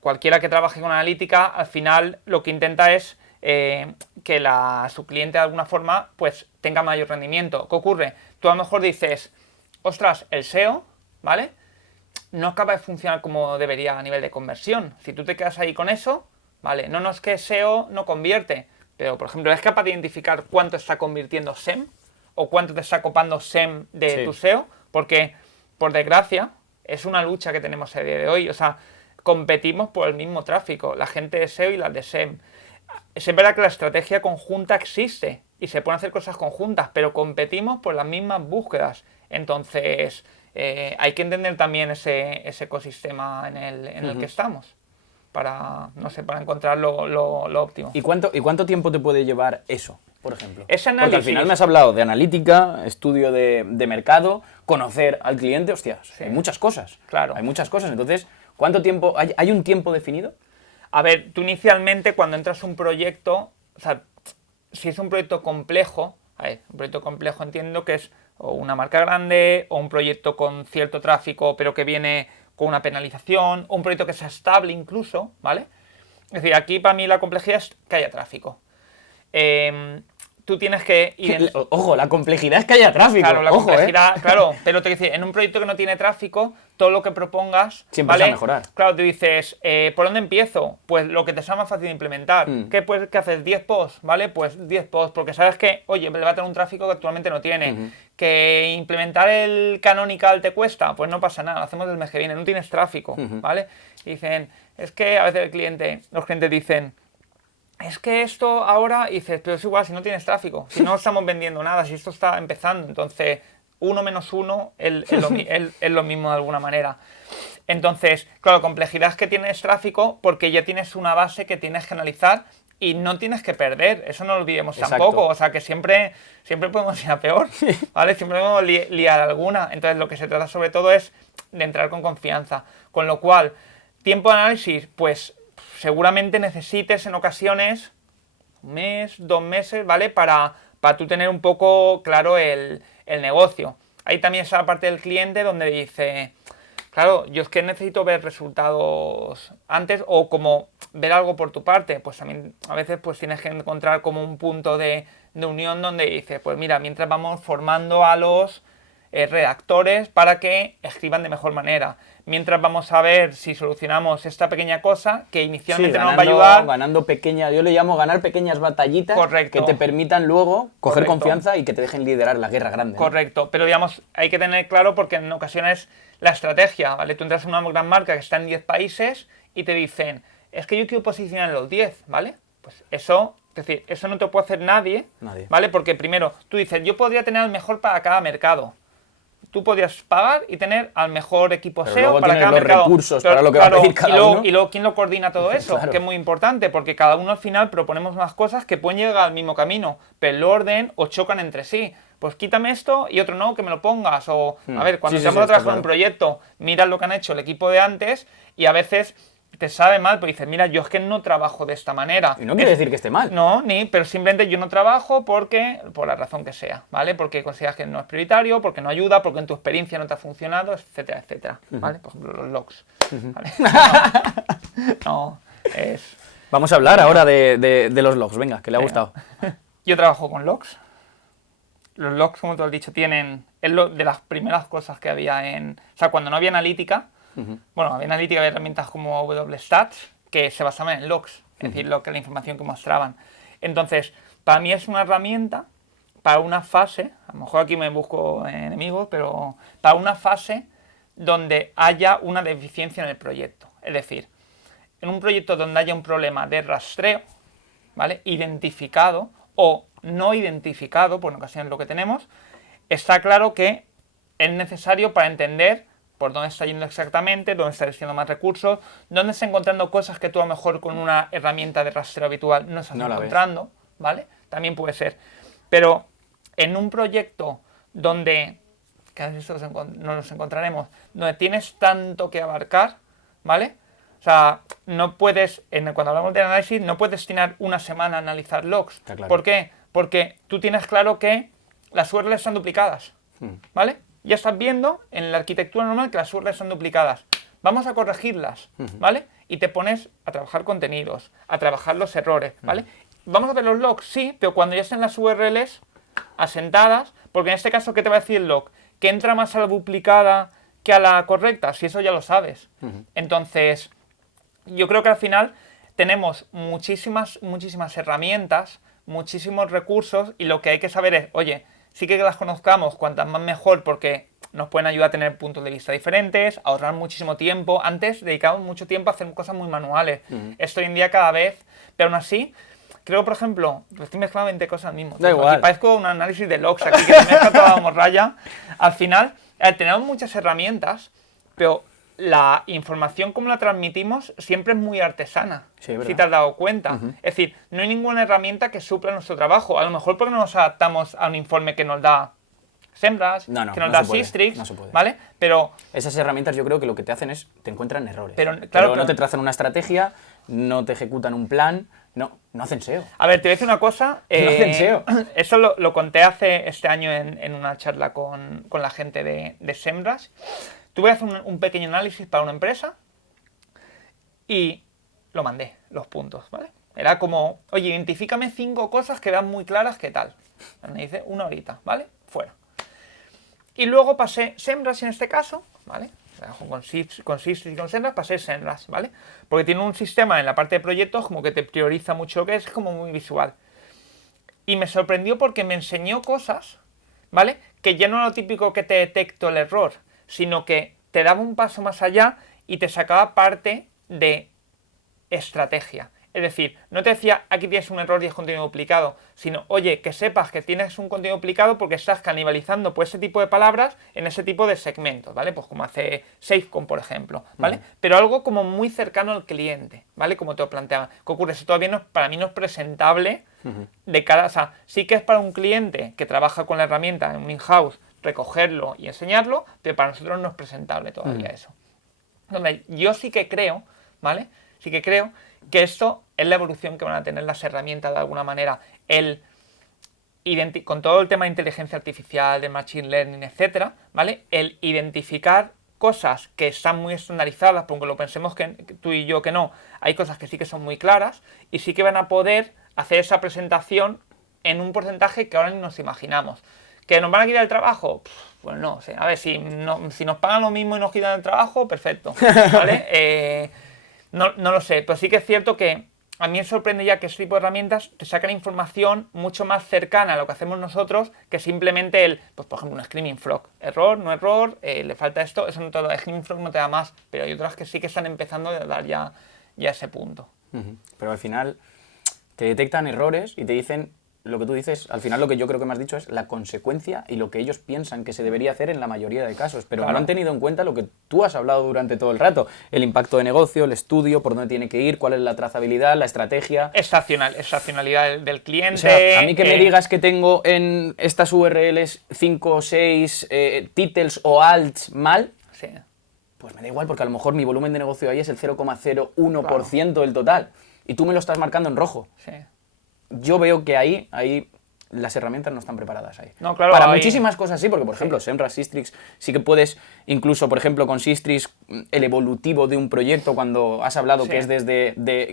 Cualquiera que trabaje con analítica, al final lo que intenta es que su cliente de alguna forma pues tenga mayor rendimiento. ¿Qué ocurre? Tú a lo mejor dices, ostras, el SEO, ¿vale? No acaba de funcionar como debería a nivel de conversión. Si tú te quedas ahí con eso, ¿vale? No es que SEO no convierte, pero por ejemplo, ¿eres capaz de identificar cuánto está convirtiendo SEM? ¿O cuánto te está copando SEM de tu SEO? Porque, por desgracia, es una lucha que tenemos a día de hoy. O sea, competimos por el mismo tráfico, la gente de SEO y las de SEM. Es verdad que la estrategia conjunta existe y se pueden hacer cosas conjuntas, pero competimos por las mismas búsquedas. Entonces, hay que entender también ese ecosistema en el que estamos para encontrar lo óptimo. ¿Y cuánto tiempo te puede llevar eso, por ejemplo? Ese análisis... Porque al final me has hablado de analítica, estudio de mercado, conocer al cliente, hostias, sí. Hay muchas cosas. Claro. Hay muchas cosas. Entonces, ¿cuánto tiempo? ¿Hay un tiempo definido? A ver, tú inicialmente cuando entras a un proyecto, o sea, si es un proyecto complejo, entiendo que es o una marca grande, o un proyecto con cierto tráfico, pero que viene con una penalización, o un proyecto que sea estable incluso, ¿vale? Es decir, aquí para mí la complejidad es que haya tráfico. Tú tienes que... Ojo, la complejidad es que haya tráfico. Claro, la complejidad, claro, pero te dice, en un proyecto que no tiene tráfico, todo lo que propongas... Siempre ¿vale? va a mejorar. Claro, te dices, ¿por dónde empiezo? Pues lo que te sea más fácil de implementar. ¿Qué haces? 10 posts, ¿vale? Pues 10 posts, porque sabes que, oye, le va a tener un tráfico que actualmente no tiene. ¿Que implementar el Canonical te cuesta? Pues no pasa nada, lo hacemos el mes que viene, no tienes tráfico, ¿vale? Y dicen, es que a veces los clientes dicen... Es que esto ahora, dices, pero es igual si no tienes tráfico, si no estamos vendiendo nada, si esto está empezando, entonces 1 menos 1 es lo mismo de alguna manera. Entonces, claro, complejidad es que tienes tráfico porque ya tienes una base que tienes que analizar y no tienes que perder, eso no lo olvidemos tampoco, o sea que siempre podemos ir a peor, ¿vale? Siempre podemos liar alguna, entonces lo que se trata sobre todo es de entrar con confianza, con lo cual, tiempo de análisis, pues... seguramente necesites en ocasiones 1 mes, 2 meses, ¿vale? Para tú tener un poco claro el negocio. Ahí también está la parte del cliente donde dice, claro, yo es que necesito ver resultados antes o como ver algo por tu parte. Pues también a veces pues tienes que encontrar como un punto de unión donde dices, pues mira, mientras vamos formando a los redactores para que escriban de mejor manera. Mientras vamos a ver si solucionamos esta pequeña cosa que inicialmente nos va a ayudar. Ganando pequeñas, yo le llamo ganar pequeñas batallitas. Correcto. Que te permitan luego coger confianza y que te dejen liderar la guerra grande. Correcto, ¿no? Pero digamos, hay que tener claro porque en ocasiones la estrategia, ¿vale? Tú entras en una gran marca que está en 10 países y te dicen, es que yo quiero posicionar en los 10, ¿vale? Pues eso, es decir, eso no te puede hacer nadie, ¿vale? Porque primero, tú dices, yo podría tener el mejor para cada mercado. Tú podrías pagar y tener al mejor equipo pero SEO para cada los mercado. Recursos para lo que va a pedir cada uno. Y luego, ¿quién lo coordina todo eso? Claro. Que es muy importante, porque cada uno al final proponemos unas cosas que pueden llegar al mismo camino, pero el orden o chocan entre sí. Pues quítame esto y otro no, que me lo pongas. O, a ver, cuando estamos a trabajar en un proyecto, miras lo que han hecho el equipo de antes y a veces... te sabe mal, pero dices, mira, yo es que no trabajo de esta manera. Y no quiere decir que esté mal. No, pero simplemente yo no trabajo por la razón que sea, ¿vale? Porque consideras que no es prioritario, porque no ayuda, porque en tu experiencia no te ha funcionado, etcétera, etcétera, ¿vale? Por ejemplo, los logs, ¿vale? No, es... Vamos a hablar ahora de los logs, venga, que le ha gustado. Yo trabajo con logs. los logs, como te has dicho, es lo de las primeras cosas que había o sea, cuando no había analítica, bueno, había analítica de herramientas como WStats, que se basaban en logs, es decir, la información que mostraban. Entonces, para mí es una herramienta para una fase, a lo mejor aquí me busco enemigos, pero para una fase donde haya una deficiencia en el proyecto. Es decir, en un proyecto donde haya un problema de rastreo, ¿vale?, identificado o no identificado, por en ocasiones lo que tenemos, está claro que es necesario para entender por dónde está yendo exactamente, dónde está destinando más recursos, dónde está encontrando cosas que tú a lo mejor con una herramienta de rastreo habitual no estás encontrando, ¿vale? También puede ser. Pero en un proyecto donde, que a veces no nos encontraremos, donde tienes tanto que abarcar, ¿vale? O sea, no puedes, cuando hablamos de análisis, no puedes destinar una semana a analizar logs. Claro. ¿Por qué? Porque tú tienes claro que las URLs están duplicadas, ¿vale? Ya estás viendo en la arquitectura normal que las URLs están duplicadas. Vamos a corregirlas, ¿vale? Y te pones a trabajar contenidos, a trabajar los errores, ¿vale? Vamos a ver los logs, sí, pero cuando ya estén las URLs asentadas, porque en este caso, ¿qué te va a decir el log? Que entra más a la duplicada que a la correcta, si eso ya lo sabes. Entonces, yo creo que al final tenemos muchísimas herramientas, muchísimos recursos, y lo que hay que saber es, oye, sí que las conozcamos, cuantas más mejor, porque nos pueden ayudar a tener puntos de vista diferentes, a ahorrar muchísimo tiempo. Antes dedicábamos mucho tiempo a hacer cosas muy manuales. Esto hoy en día cada vez, pero aún así, creo, por ejemplo, estoy mezclando 20 cosas al mismo tiempo. Da igual. Aquí parezco un análisis de logs, aquí que se mezcla toda la morralla. Al final, tenemos muchas herramientas, pero la información como la transmitimos siempre es muy artesana, sí, si te has dado cuenta. Es decir, no hay ninguna herramienta que supla nuestro trabajo. A lo mejor porque no nos adaptamos a un informe que nos da SEMrush, que nos da Sistrix, ¿vale? Pero esas herramientas yo creo que lo que te hacen es, te encuentran errores. Pero, claro, no te trazan una estrategia, no te ejecutan un plan, no hacen SEO. A ver, te voy a decir una cosa. No hacen SEO. Eso lo conté este año en una charla con la gente de SEMrush. Tuve que hacer un pequeño análisis para una empresa y lo mandé, los puntos, ¿vale? Era como, oye, identifícame 5 cosas que vean muy claras, ¿qué tal? Me dice 1 horita, ¿vale? Fuera. Y luego pasé SEMrush en este caso, ¿vale? Con Sistrix y con SEMrush pasé SEMrush, ¿vale? Porque tiene un sistema en la parte de proyectos como que te prioriza mucho lo que es como muy visual. Y me sorprendió porque me enseñó cosas, ¿vale? Que ya no era lo típico que te detecto el error, sino que te daba un paso más allá y te sacaba parte de estrategia. Es decir, no te decía, aquí tienes un error y es contenido duplicado, sino, oye, que sepas que tienes un contenido duplicado porque estás canibalizando por ese tipo de palabras en ese tipo de segmentos, ¿vale? Pues como hace SafeCon, por ejemplo, ¿vale? Pero algo como muy cercano al cliente, ¿vale? Como te lo planteaba. ¿Qué ocurre? Eso todavía para mí no es presentable de cara, o sea, sí que es para un cliente que trabaja con la herramienta en un in-house, recogerlo y enseñarlo, pero para nosotros no es presentable todavía eso. Entonces, yo sí que creo, ¿vale? Sí que creo que esto es la evolución que van a tener las herramientas de alguna manera. Con todo el tema de inteligencia artificial, de machine learning, etcétera, ¿vale? El identificar cosas que están muy estandarizadas, porque lo pensemos que tú y yo que no, hay cosas que sí que son muy claras y sí que van a poder hacer esa presentación en un porcentaje que ahora ni nos imaginamos. ¿Que nos van a quitar el trabajo? Pues no, a ver, si nos pagan lo mismo y nos quitan el trabajo, perfecto, ¿vale? No lo sé, pero sí que es cierto que a mí me sorprende ya que este tipo de herramientas te sacan información mucho más cercana a lo que hacemos nosotros que simplemente pues por ejemplo, un Screaming Frog. Error, no error, le falta esto, eso no te lo da. Screaming Frog no te da más, pero hay otras que sí que están empezando a dar ya ese punto. Pero al final te detectan errores y te dicen lo que tú dices, al final lo que yo creo que me has dicho es la consecuencia y lo que ellos piensan que se debería hacer en la mayoría de casos, pero no han tenido en cuenta lo que tú has hablado durante todo el rato, el impacto de negocio, el estudio, por dónde tiene que ir, cuál es la trazabilidad, la estrategia. Estacionalidad del cliente. O sea, a mí que me digas que tengo en estas URLs 5 o 6 titles o alts mal, sí, pues me da igual porque a lo mejor mi volumen de negocio ahí es el 0,01% del total y tú me lo estás marcando en rojo. Sí. Yo veo que ahí las herramientas no están preparadas ahí. No, claro, para muchísimas cosas sí, porque por ejemplo, SEMrush, Sistrix, sí que puedes, incluso por ejemplo con Sistrix, el evolutivo de un proyecto, cuando has hablado que es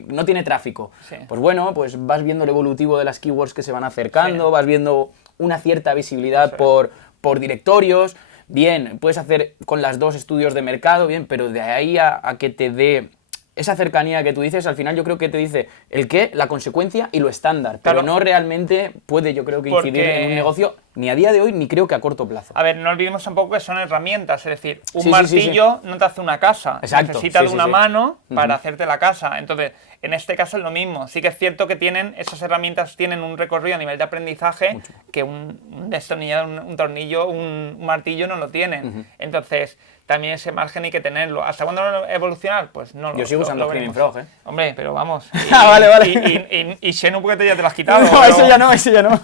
no tiene tráfico, pues bueno, pues vas viendo el evolutivo de las keywords que se van acercando, vas viendo una cierta visibilidad por directorios, bien, puedes hacer con las dos estudios de mercado, bien, pero de ahí a que te dé esa cercanía que tú dices, al final yo creo que te dice el qué, la consecuencia y lo estándar, pero Claro. no realmente puede, yo creo que incidir Porque- en un negocio ni a día de hoy ni creo que a corto plazo. A ver, no olvidemos tampoco que son herramientas, es decir, un Sí, sí, martillo no te hace una casa, Exacto, necesitas sí, de sí, una sí. mano para hacerte la casa. Entonces, en este caso es lo mismo. Sí que es cierto que esas herramientas tienen un recorrido a nivel de aprendizaje que un destornillador, un tornillo, un martillo no lo tienen. Entonces, también ese margen hay que tenerlo. ¿Hasta cuándo va a evolucionar? Pues no lo Yo sigo usando veremos. Screaming Frog, ¿eh? Hombre, pero vamos. Ah, vale. Y Xenu, porque ya te lo has quitado. No, pero- eso ya no, eso ya no.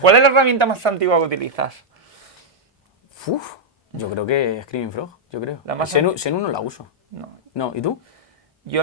¿Cuál es la herramienta más antigua que utilizas? Uf, yo creo que Screaming Frog, yo creo. La más Xenu no la uso. No. No, ¿y tú? Yo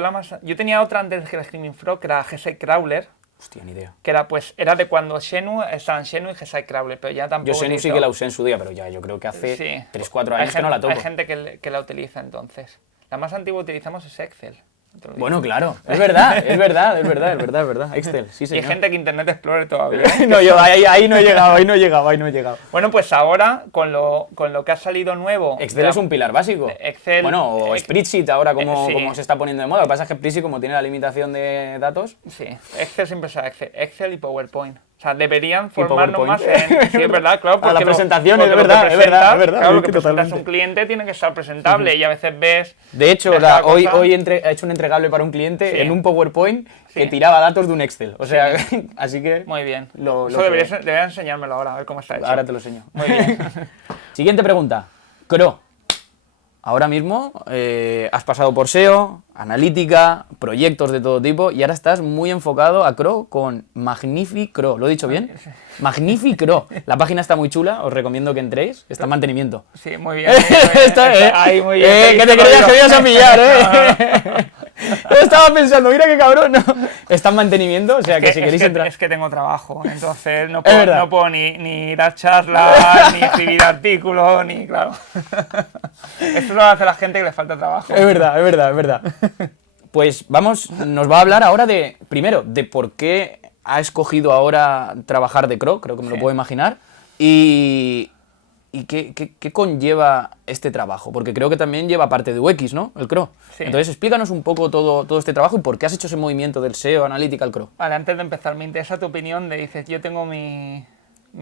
tenía otra antes que la Screaming Frog, que era G6 Crawler, Hostia, ni idea. que era de cuando Xenu estaban Xenu y G6 Crawler, pero ya tampoco. Yo Xenu sí utilizo- que la usé en su día, pero ya yo creo que hace Sí. 3-4 Hay años que no la toco. Hay gente que la utiliza entonces. La más antigua que utilizamos es Excel. te lo digo. Bueno, claro, es verdad, es verdad, es verdad, es verdad, es verdad. Excel, sí, Y hay señor. gente que Internet Explorer todavía. No, yo ahí no he llegado, ahí no he llegado, ahí no he llegado. Bueno, pues ahora, con lo que ha salido nuevo. Excel es un pilar básico. Excel- Bueno, o Spreadsheet ahora como, sí. como se está poniendo de moda. Lo que pasa es que Spreadsheet, como tiene la limitación de datos, Sí, Excel siempre será Excel. Excel y PowerPoint. O sea, deberían formarnos más PowerPoint. en... Sí, es verdad, claro. A las porque presentaciones, porque es lo que verdad, es verdad, presentas, es verdad, Claro, es lo que que presentas a totalmente. un cliente tiene que estar presentable y a veces ves... de hecho, ves cada hoy cosa. he hecho un entregable para un cliente Sí. en un PowerPoint que Sí. tiraba datos de un Excel. O sea, así que Muy bien. Lo Eso que- deberías enseñármelo ahora, a ver cómo está hecho. ahora te lo enseño. Muy bien. Siguiente pregunta. Cro. Ahora mismo has pasado por SEO, analítica, proyectos de todo tipo y ahora estás muy enfocado a Cro con Magnificro. ¿Lo he dicho bien? Magnificro. La página está muy chula, os recomiendo que entréis. Está en mantenimiento. Sí, muy bien. Está ahí, muy bien. que te creías que me ibas a pillar, ¿eh? Yo estaba pensando, mira qué cabrón. No. Está en mantenimiento, o sea que si queréis entrar... Es que tengo trabajo, entonces no verdad. puedo ni dar charlas, ni escribir artículos, ni claro. Esto lo hace la gente que le falta trabajo. Es verdad, es verdad, es verdad. Pues vamos, nos va a hablar ahora de, primero, de por qué ha escogido ahora trabajar de Cro, creo que me lo Sí. puedo imaginar, y qué conlleva este trabajo, porque creo que también lleva parte de UX, ¿no? El Cro. Sí. Entonces explícanos un poco todo este trabajo y por qué has hecho ese movimiento del SEO Analytical Cro. Vale, antes de empezar, me interesa tu opinión dices, yo tengo mi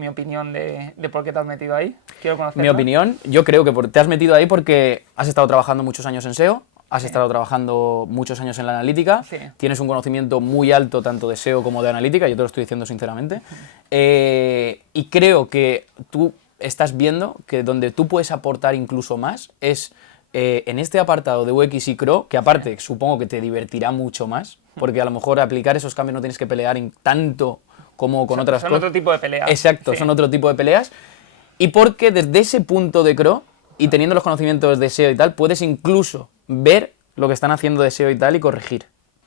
opinión de por qué te has metido ahí. Quiero conocerla. Mi opinión, yo creo que te has metido ahí porque has estado trabajando muchos años en SEO, has estado trabajando muchos años en la analítica, Sí. tienes un conocimiento muy alto tanto de SEO como de analítica, yo te lo estoy diciendo sinceramente, y creo que tú estás viendo que donde tú puedes aportar incluso más es en este apartado de UX y Cro, que aparte supongo que te divertirá mucho más, porque a lo mejor aplicar esos cambios no tienes que pelear tanto como con otras Son cosas. otro tipo de peleas. Exacto, Sí. son otro tipo de peleas. Y porque desde ese punto de Cro, y teniendo los conocimientos de SEO y tal, puedes incluso ver lo que están haciendo de SEO y tal y corregir.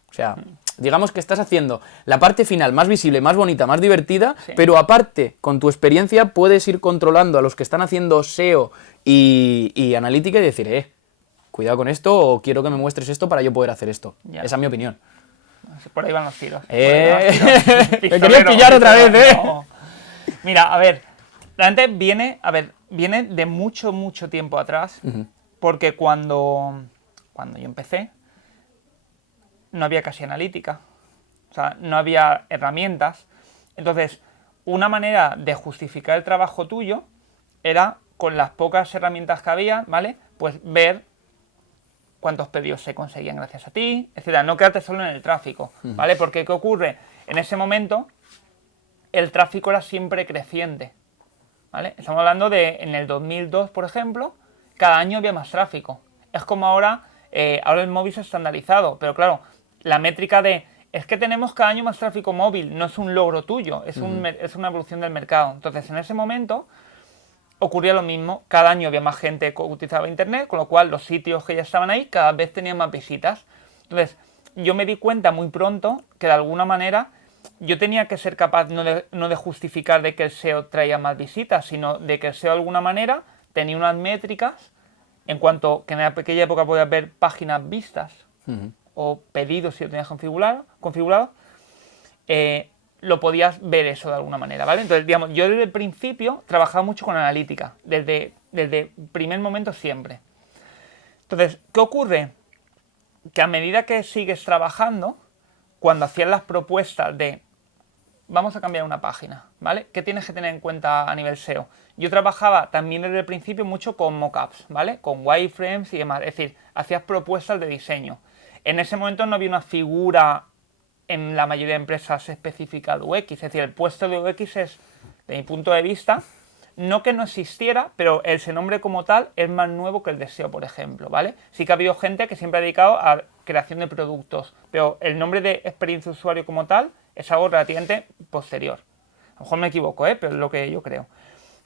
O sea, digamos que estás haciendo la parte final más visible, más bonita, más divertida, Sí. pero aparte, con tu experiencia, puedes ir controlando a los que están haciendo SEO y analítica y decir, cuidado con esto, o quiero que me muestres esto para yo poder hacer esto. Ya. Esa es mi opinión. Por ahí van los tiros. Me Me querías pillar otra vez, ¿eh? Mira, a ver, realmente viene de mucho, mucho tiempo atrás, porque cuando yo empecé, no había casi analítica, o sea, no había herramientas. Entonces, una manera de justificar el trabajo tuyo era, con las pocas herramientas que había, ¿vale? Pues ver cuántos pedidos se conseguían gracias a ti, etcétera. No quedarte solo en el tráfico, ¿vale? Porque ¿qué ocurre? En ese momento, el tráfico era siempre creciente, ¿vale? Estamos hablando de, en el 2002, por ejemplo, cada año había más tráfico. Es como ahora el móvil se ha estandarizado, pero claro, la métrica es que tenemos cada año más tráfico móvil, no es un logro tuyo, es una evolución del mercado. Entonces, en ese momento ocurría lo mismo, cada año había más gente que utilizaba internet, con lo cual los sitios que ya estaban ahí cada vez tenían más visitas. Entonces, yo me di cuenta muy pronto que de alguna manera yo tenía que ser capaz no de justificar de que el SEO traía más visitas, sino de que el SEO de alguna manera tenía unas métricas en cuanto que en aquella época podías ver páginas vistas o pedidos si lo tenías configurado, lo podías ver eso de alguna manera, ¿vale? Entonces, digamos, yo desde el principio trabajaba mucho con analítica, desde el primer momento siempre. Entonces, ¿qué ocurre? Que a medida que sigues trabajando, cuando hacías las propuestas de vamos a cambiar una página, ¿vale? ¿Qué tienes que tener en cuenta a nivel SEO? Yo trabajaba también desde el principio mucho con mockups, ¿vale? Con wireframes y demás, es decir, hacías propuestas de diseño. En ese momento no había una figura en la mayoría de empresas específica de UX, es decir, el puesto de UX es, de mi punto de vista, no que no existiera, pero ese nombre como tal es más nuevo que el de SEO, por ejemplo, ¿vale? Sí que ha habido gente que siempre ha dedicado a creación de productos, pero el nombre de experiencia de usuario como tal es algo relativamente posterior. A lo mejor me equivoco, pero es lo que yo creo.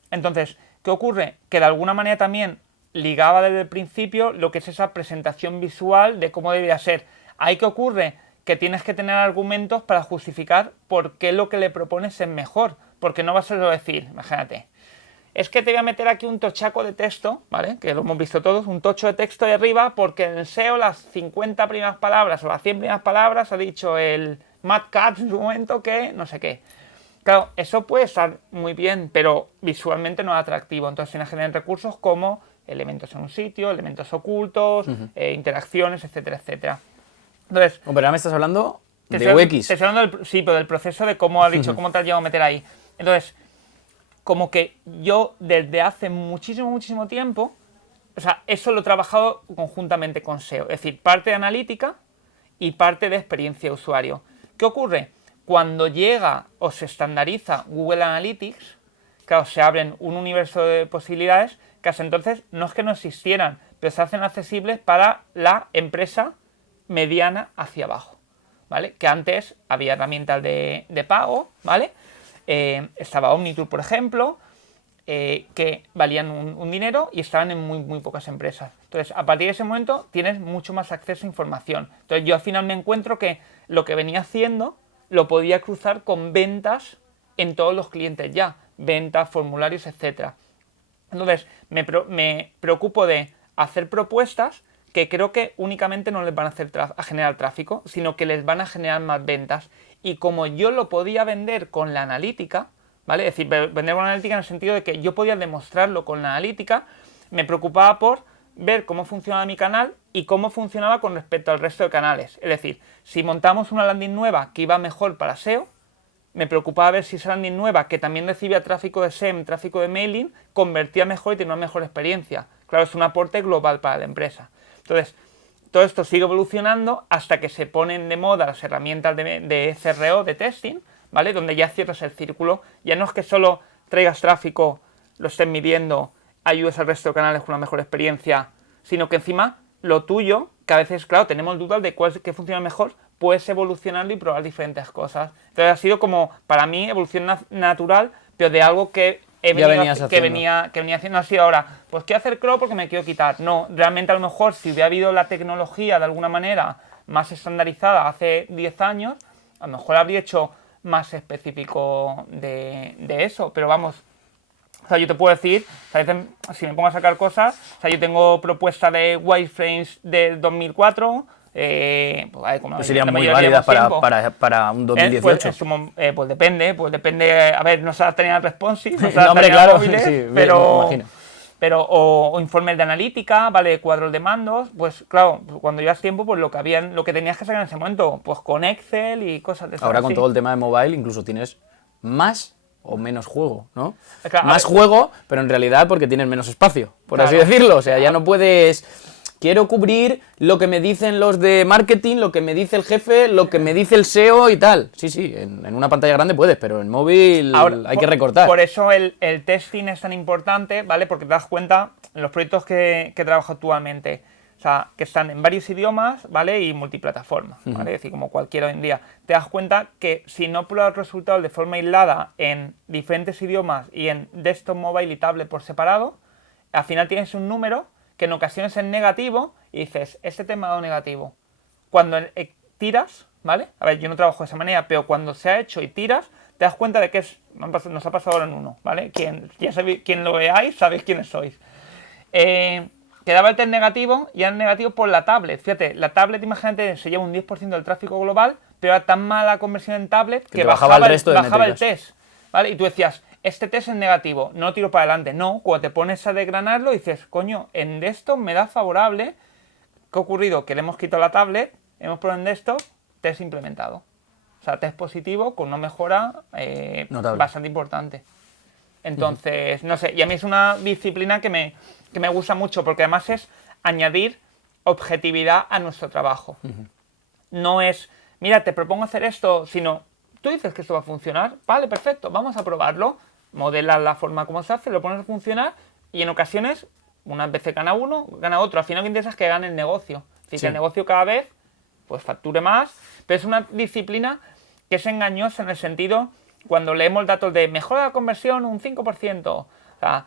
Entonces, ¿qué ocurre? Que de alguna manera también ligaba desde el principio lo que es esa presentación visual de cómo debería ser. Ahí ¿qué ocurre? Que tienes que tener argumentos para justificar por qué lo que le propones es mejor. Porque no vas a solo decir, imagínate, es que te voy a meter aquí un tochaco de texto, ¿vale? Que lo hemos visto todos, un tocho de texto de arriba, porque en el SEO las 50 primeras palabras o las 100 primeras palabras ha dicho el Matt Katz en su momento que no sé qué. Claro, eso puede estar muy bien, pero visualmente no es atractivo. Entonces tienes que generar recursos como elementos en un sitio, elementos ocultos, interacciones, etcétera, etcétera. Entonces, pero ahora me estás hablando de UX. Te estoy hablando sí, pero del proceso de cómo has dicho, cómo te has llegado a meter ahí. Entonces, como que yo desde hace muchísimo tiempo, o sea, eso lo he trabajado conjuntamente con SEO, es decir, parte de analítica y parte de experiencia de usuario. ¿Qué ocurre? Cuando llega o se estandariza Google Analytics, claro, se abren un universo de posibilidades que hasta entonces no es que no existieran, pero se hacen accesibles para la empresa mediana hacia abajo, ¿vale? Que antes había herramientas de pago, ¿vale? Estaba Omnitour, por ejemplo, que valían un dinero y estaban en muy pocas empresas. Entonces, a partir de ese momento tienes mucho más acceso a información. Entonces, yo al final me encuentro que lo que venía haciendo lo podía cruzar con ventas en todos los clientes ya. Ventas, formularios, etcétera. Entonces, me preocupo de hacer propuestas que creo que únicamente no les van a generar tráfico, sino que les van a generar más ventas. Y como yo lo podía vender con la analítica, ¿vale? Es decir, vender con la analítica en el sentido de que yo podía demostrarlo con la analítica, me preocupaba por ver cómo funcionaba mi canal y cómo funcionaba con respecto al resto de canales. Es decir, si montamos una landing nueva que iba mejor para SEO, me preocupaba ver si esa landing nueva, que también recibía tráfico de SEM, tráfico de mailing, convertía mejor y tenía una mejor experiencia. Claro, es un aporte global para la empresa. Entonces, todo esto sigue evolucionando hasta que se ponen de moda las herramientas de CRO, de testing, ¿vale? Donde ya cierras el círculo. Ya no es que solo traigas tráfico, lo estés midiendo, ayudes al resto de canales con una mejor experiencia, sino que encima lo tuyo, que a veces, claro, tenemos dudas de qué funciona mejor, puedes evolucionarlo y probar diferentes cosas. Entonces ha sido como, para mí, evolución natural, pero de algo que venía haciendo así ahora. Pues quiero hacer crawl porque me quiero quitar. No, realmente a lo mejor si hubiera habido la tecnología de alguna manera más estandarizada hace 10 años, a lo mejor habría hecho más específico de eso. Pero vamos, o sea, yo te puedo decir, o sea, si me pongo a sacar cosas, o sea, yo tengo propuesta de wireframes del 2004, pues, como serían muy válidas para un 2018. Pues depende, a ver, no se tenía responsive, no se no, hombre, claro, móviles, sí, pero, me imagino. o informes de analítica, vale, cuadros de mandos, pues claro, cuando llevas tiempo, pues lo que tenías que sacar en ese momento, pues con Excel y cosas de esas. Ahora con todo el tema de mobile, incluso tienes más o menos juego, ¿no? Claro, más juego, pero en realidad porque tienes menos espacio, por así decirlo. O sea, ya no puedes... Quiero cubrir lo que me dicen los de marketing, lo que me dice el jefe, lo que me dice el SEO y tal. Sí, en una pantalla grande puedes, pero en móvil hay que recortar. Por eso el testing es tan importante, ¿vale? Porque te das cuenta en los proyectos que trabajo actualmente, o sea, que están en varios idiomas, ¿vale? Y multiplataforma, ¿vale? Es decir, como cualquiera hoy en día. Te das cuenta que si no pruebas resultados de forma aislada en diferentes idiomas y en desktop, mobile y tablet por separado, al final tienes un número que en ocasiones es negativo y dices, este tema ha dado negativo. Cuando tiras, ¿vale? A ver, yo no trabajo de esa manera, pero cuando se ha hecho y tiras, te das cuenta de que nos ha pasado ahora en uno, ¿vale? Quien lo veáis, sabéis quiénes sois. quedaba el test negativo y era negativo por la tablet. Fíjate, la tablet, imagínate, se lleva un 10% del tráfico global, pero era tan mala conversión en tablet que bajaba el test. ¿Vale? Y tú decías, este test es negativo, no tiro para adelante. No, cuando te pones a desgranarlo dices, coño, en esto me da favorable. ¿Qué ha ocurrido? Que le hemos quitado la tablet, hemos probado en esto, test implementado. O sea, test positivo con una mejora bastante importante. Entonces, no sé, y a mí es una disciplina que me gusta mucho porque además es añadir objetividad a nuestro trabajo. No es, mira, te propongo hacer esto, sino, tú dices que esto va a funcionar, vale, perfecto, vamos a probarlo, modelas la forma como se hace, lo pones a funcionar y en ocasiones, unas veces gana uno, gana otro. Al final lo que interesa es que gane el negocio. Es decir, que el negocio cada vez pues facture más, pero es una disciplina que es engañosa en el sentido, cuando leemos datos de mejora la conversión un 5%, o sea,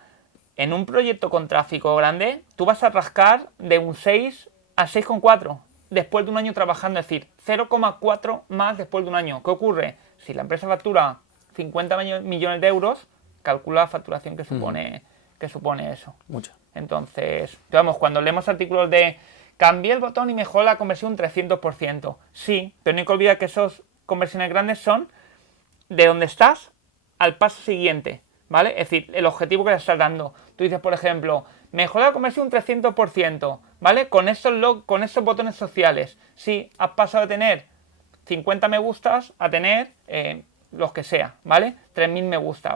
en un proyecto con tráfico grande, tú vas a rascar de un 6 a 6,4 después de un año trabajando, es decir, 0,4 más después de un año. ¿Qué ocurre? Si la empresa factura 50 millones de euros, calcula la facturación que supone eso. Mucho. Entonces, vamos, cuando leemos artículos de cambié el botón y mejoró la conversión un 300%. Sí, pero no hay que olvidar que esas conversiones grandes son de donde estás al paso siguiente, ¿vale? Es decir, el objetivo que le estás dando. Tú dices, por ejemplo, mejora la conversión un 300%, ¿vale? Con esos botones sociales. Sí, has pasado de tener 50 me gustas a tener los que sea, ¿vale? 3.000 me gusta,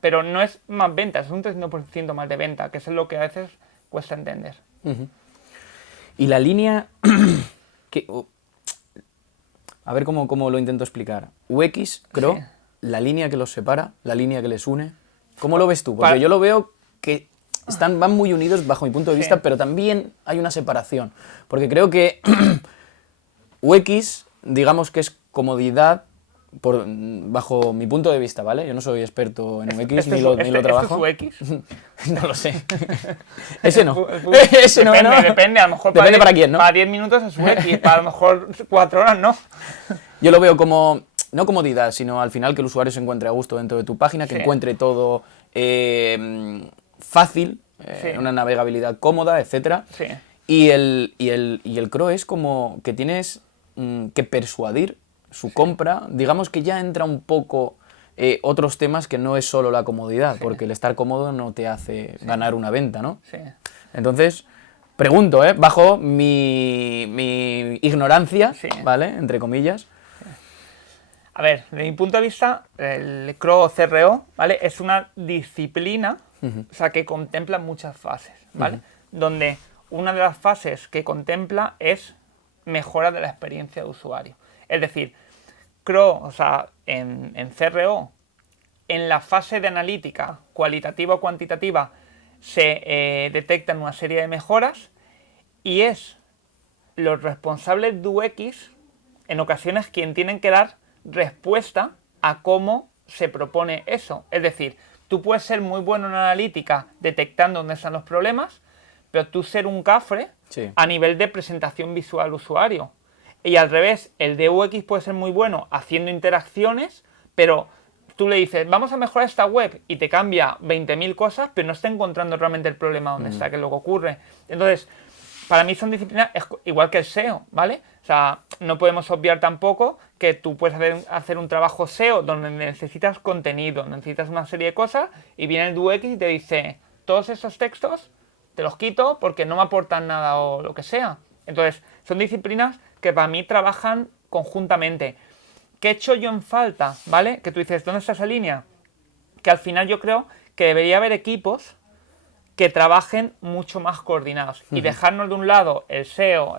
pero no es más ventas, es un 300% más de venta, que eso es lo que a veces cuesta entender. Y la línea que... a ver cómo lo intento explicar. UX, CRO, sí. La línea que los separa, la línea que les une. ¿Cómo lo ves tú? Porque yo lo veo que van muy unidos bajo mi punto de vista, pero también hay una separación. Porque creo que UX, digamos que es comodidad bajo mi punto de vista, ¿vale? Yo no soy experto en UX, ni lo trabajo. ¿Este es UX? No lo sé. Ese no. Ese no. Depende, a lo mejor depende para quién, ¿no? Para 10 minutos es UX, para a lo mejor 4 horas no. Yo lo veo como, no comodidad, sino al final que el usuario se encuentre a gusto dentro de tu página, que encuentre todo fácil, una navegabilidad cómoda, etcétera. Sí. Y el CRO es como que tienes que persuadir su compra, digamos que ya entra un poco otros temas que no es solo la comodidad, porque el estar cómodo no te hace ganar una venta, ¿no? Sí. Entonces, pregunto, bajo mi ignorancia, ¿vale? Entre comillas. A ver, desde mi punto de vista, el CRO o CRO, ¿vale? Es una disciplina, o sea, que contempla muchas fases, ¿vale? Donde una de las fases que contempla es mejora de la experiencia de usuario. Es decir, CRO, o sea, en CRO, en la fase de analítica cualitativa o cuantitativa se detectan una serie de mejoras y es los responsables de UX en ocasiones quien tienen que dar respuesta a cómo se propone eso. Es decir, tú puedes ser muy bueno en analítica detectando dónde están los problemas, pero tú ser un cafre a nivel de presentación visual al usuario. Y al revés, el de UX puede ser muy bueno haciendo interacciones, pero tú le dices, vamos a mejorar esta web y te cambia 20.000 cosas, pero no está encontrando realmente el problema donde está, que es lo que ocurre. Entonces, para mí son disciplinas igual que el SEO, ¿vale? O sea, no podemos obviar tampoco que tú puedes hacer un trabajo SEO donde necesitas contenido, necesitas una serie de cosas y viene el UX y te dice, todos esos textos te los quito porque no me aportan nada o lo que sea. Entonces, son disciplinas que para mí trabajan conjuntamente. ¿Qué he hecho yo en falta? ¿Vale? Que tú dices, ¿dónde está esa línea? Que al final yo creo que debería haber equipos que trabajen mucho más coordinados y dejarnos de un lado el SEO,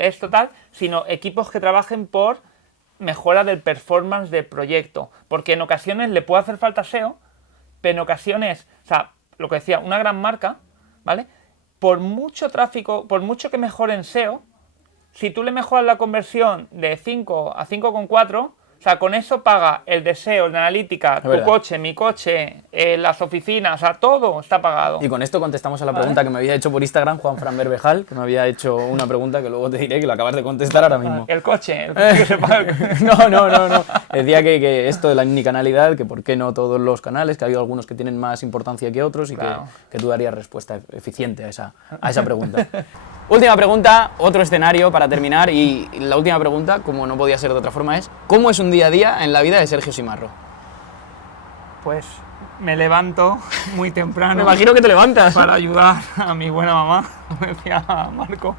esto tal, sino equipos que trabajen por mejora del performance del proyecto. Porque en ocasiones le puede hacer falta SEO, pero en ocasiones, o sea, lo que decía, una gran marca, ¿vale? Por mucho tráfico, por mucho que mejoren SEO, si tú le mejoras la conversión de 5 a 5,4, o O sea, con eso paga el deseo, la analítica, tu verdad. coche, mi coche, las oficinas, o sea, todo está pagado. Y con esto contestamos a la pregunta que me había hecho por Instagram Juan Fran Berbejal, que me había hecho una pregunta que luego te diré que lo acabas de contestar ahora mismo. El coche que se paga. No. Decía que esto de la unicanalidad, que por qué no todos los canales, que hay algunos que tienen más importancia que otros y Claro. que tú darías respuesta eficiente a esa pregunta. Última pregunta, otro escenario para terminar, y la última pregunta, como no podía ser de otra forma, es ¿cómo es un día a día en la vida de Sergio Simarro? Pues me levanto muy temprano. Me imagino que te levantas. Para ayudar a mi buena mamá, como decía Marco.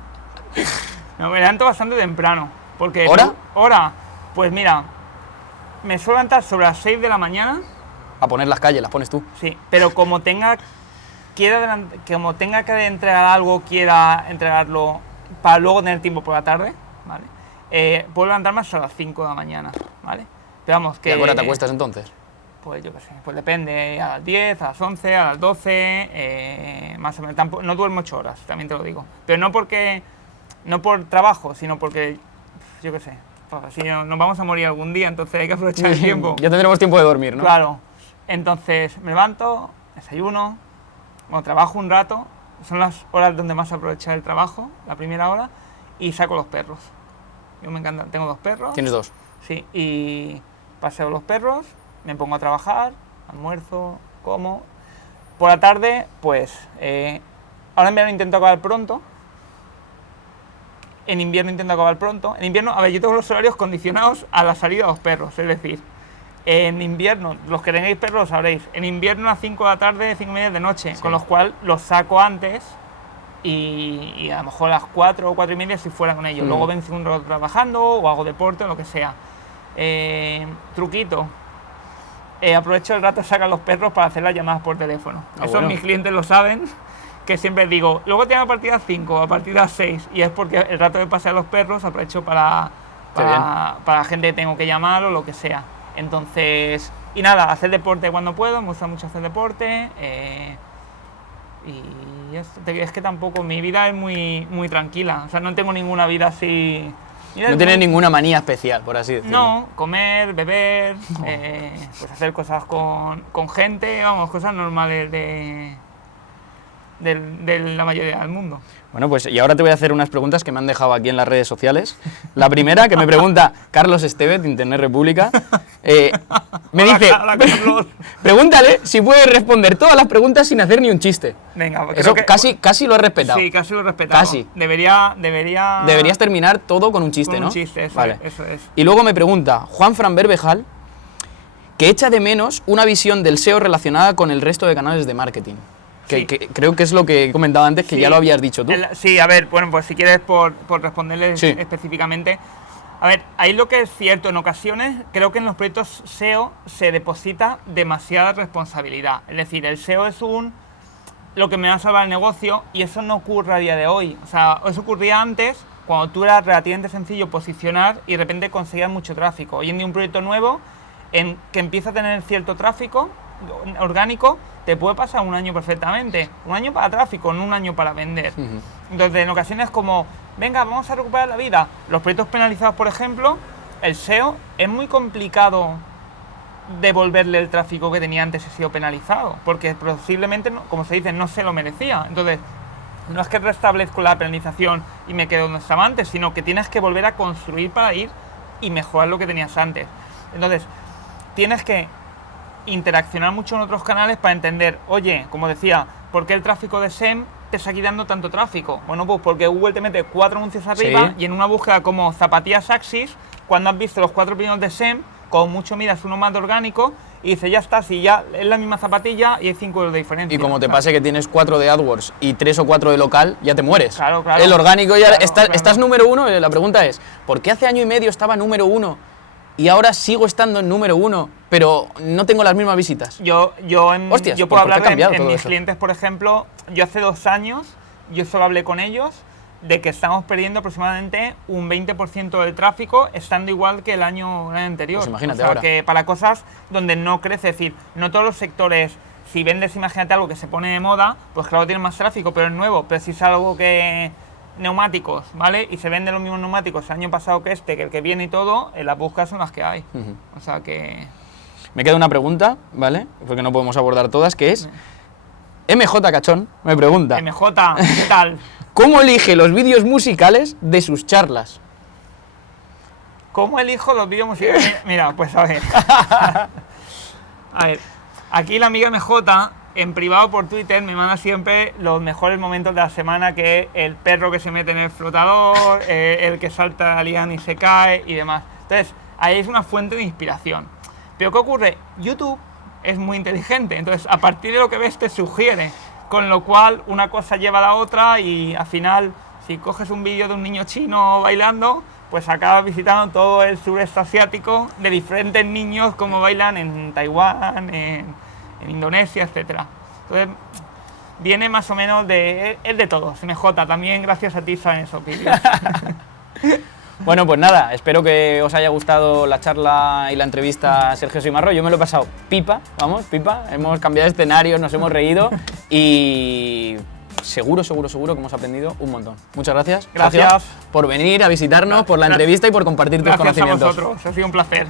No, me levanto bastante temprano. Porque ¿Hora? ¿Hora? Pues mira, me suelo levantar sobre las 6 de la mañana, A poner las calles, las pones tú. sí, pero como tenga que entregar algo, quiera entregarlo para luego tener tiempo por la tarde, ¿vale? Puedo levantarme hasta las 5 de la mañana, ¿vale? Pero vamos, que... ¿Y a qué hora te acuestas entonces? Pues yo qué sé, pues depende, a las 10, a las 11, a las 12, más o menos. No duermo 8 horas, también te lo digo. Pero no por trabajo, sino porque, yo qué sé, pues, si nos vamos a morir algún día, entonces hay que aprovechar el tiempo. Ya tendremos tiempo de dormir, ¿no? Claro. Entonces me levanto, desayuno, bueno, trabajo un rato, son las horas donde más aprovecho el trabajo, la primera hora, y saco los perros. Yo me encanta, tengo 2 perros. Tienes 2. Sí, y paseo los perros, me pongo a trabajar, almuerzo, como. Por la tarde, pues, ahora en verano intento acabar pronto. En invierno intento acabar pronto. En invierno, a ver, yo tengo los horarios condicionados a la salida de los perros, es decir, en invierno, los que tengáis perros lo sabréis, en invierno a las 5 de la tarde, 5 y media de noche, Sí. con lo cual los saco antes y a lo mejor a las 4 o 4 y media si fuera con ellos. Luego ven un rato trabajando o hago deporte o lo que sea. Truquito. Aprovecho el rato de sacar los perros para hacer las llamadas por teléfono. Ah, Eso bueno. mis clientes lo saben, que siempre digo, luego tengo a partir de las 5, a partir de las 6, y es porque el rato de pasear los perros aprovecho para gente que tengo que llamar o lo que sea. Entonces, y nada, hacer deporte cuando puedo, me gusta mucho hacer deporte, y es que tampoco, mi vida es muy, muy tranquila, o sea, no tengo ninguna vida así... No tienes ninguna manía especial, por así decirlo. No, comer, beber, pues hacer cosas con gente, vamos, cosas normales de la mayoría del mundo. Bueno, pues y ahora te voy a hacer unas preguntas que me han dejado aquí en las redes sociales. La primera, que me pregunta Carlos Estevez, de Internet República, me Hola, dice, hola, Carlos. pregúntale si puede responder todas las preguntas sin hacer ni un chiste. Venga, creo Eso que- casi lo he respetado. Sí, casi lo he respetado. Casi. Deberías terminar todo con un chiste, con ¿no? un chiste, eso, Vale. eso es. Y luego me pregunta Juan Fran Berbejal que echa de menos una visión del SEO relacionada con el resto de canales de marketing. Sí. Que creo que es lo que he comentado antes, que Sí. ya lo habías dicho tú. Sí, a ver, bueno, pues si quieres por responderle Sí. específicamente. A ver, ahí lo que es cierto, en ocasiones creo que en los proyectos SEO se deposita demasiada responsabilidad. Es decir, el SEO es lo que me va a salvar el negocio y eso no ocurre a día de hoy. O sea, eso ocurría antes cuando tú era relativamente sencillo posicionar y de repente conseguías mucho tráfico. Hoy en día un proyecto nuevo que empieza a tener cierto tráfico orgánico, te puede pasar un año perfectamente. Un año para tráfico, no un año para vender. Entonces, en ocasiones como, venga, vamos a recuperar la vida. Los proyectos penalizados, por ejemplo, el SEO es muy complicado devolverle el tráfico que tenía antes si ha sido penalizado, porque posiblemente, como se dice, no se lo merecía. Entonces, no es que restablezco la penalización y me quedo donde estaba antes, sino que tienes que volver a construir para ir y mejorar lo que tenías antes. Entonces, tienes que interaccionar mucho en otros canales para entender, oye, como decía, ¿por qué el tráfico de SEM te está quitando tanto tráfico? Bueno, pues porque Google te mete 4 anuncios arriba Sí. y en una búsqueda como zapatillas Axis, cuando has visto los 4 primeros de SEM, con mucho miras uno más de orgánico y dices, ya está, si ya es la misma zapatilla y hay 5 euros de diferencia. Y como te O sea, pase que tienes 4 de AdWords y 3 o 4 de local, ya te mueres. Claro, claro. El orgánico ya Claro, estás claro. número 1. La pregunta es, ¿por qué hace año y medio estaba número 1 y ahora sigo estando en número 1, pero no tengo las mismas visitas? yo Hostias, puedo ¿por qué ha hablar cambiado en todo mis eso? clientes, por ejemplo, yo hace 2 años, yo solo hablé con ellos de que estamos perdiendo aproximadamente un 20% del tráfico, estando igual que el año anterior. Pues imagínate o sea, ahora. que para cosas donde no crece, es decir, no todos los sectores, si vendes, imagínate algo que se pone de moda, pues claro, tienes más tráfico, pero es nuevo, pero si es algo que neumáticos, ¿vale? Y se venden los mismos neumáticos el año pasado que el que viene y todo, en las búsquedas son las que hay. O sea que... Me queda una pregunta, ¿vale? Porque no podemos abordar todas, que es... MJ Cachón me pregunta... MJ, ¿qué tal? ¿Cómo elige los vídeos musicales de sus charlas? ¿Cómo elijo los vídeos musicales? Mira, pues a ver. A ver, aquí la amiga MJ, en privado por Twitter, me manda siempre los mejores momentos de la semana, que es el perro que se mete en el flotador, el que salta a liana y se cae y demás. Entonces, ahí es una fuente de inspiración. Pero ¿qué ocurre? YouTube es muy inteligente, entonces a partir de lo que ves te sugiere, con lo cual una cosa lleva a la otra y al final, si coges un vídeo de un niño chino bailando, pues acabas visitando todo el sureste asiático de diferentes niños como bailan en Taiwán, en Indonesia, etc. Entonces, viene más o menos es de todos. MJ, también gracias a ti salen esos vídeos. Bueno, pues nada, espero que os haya gustado la charla y la entrevista a Sergio Simarro. Yo me lo he pasado pipa, vamos, pipa. Hemos cambiado de escenario, nos hemos reído y seguro que hemos aprendido un montón. Muchas gracias. Gracias. Sergio, por venir a visitarnos, por la entrevista y por compartir tus conocimientos. Gracias a vosotros, ha sido un placer.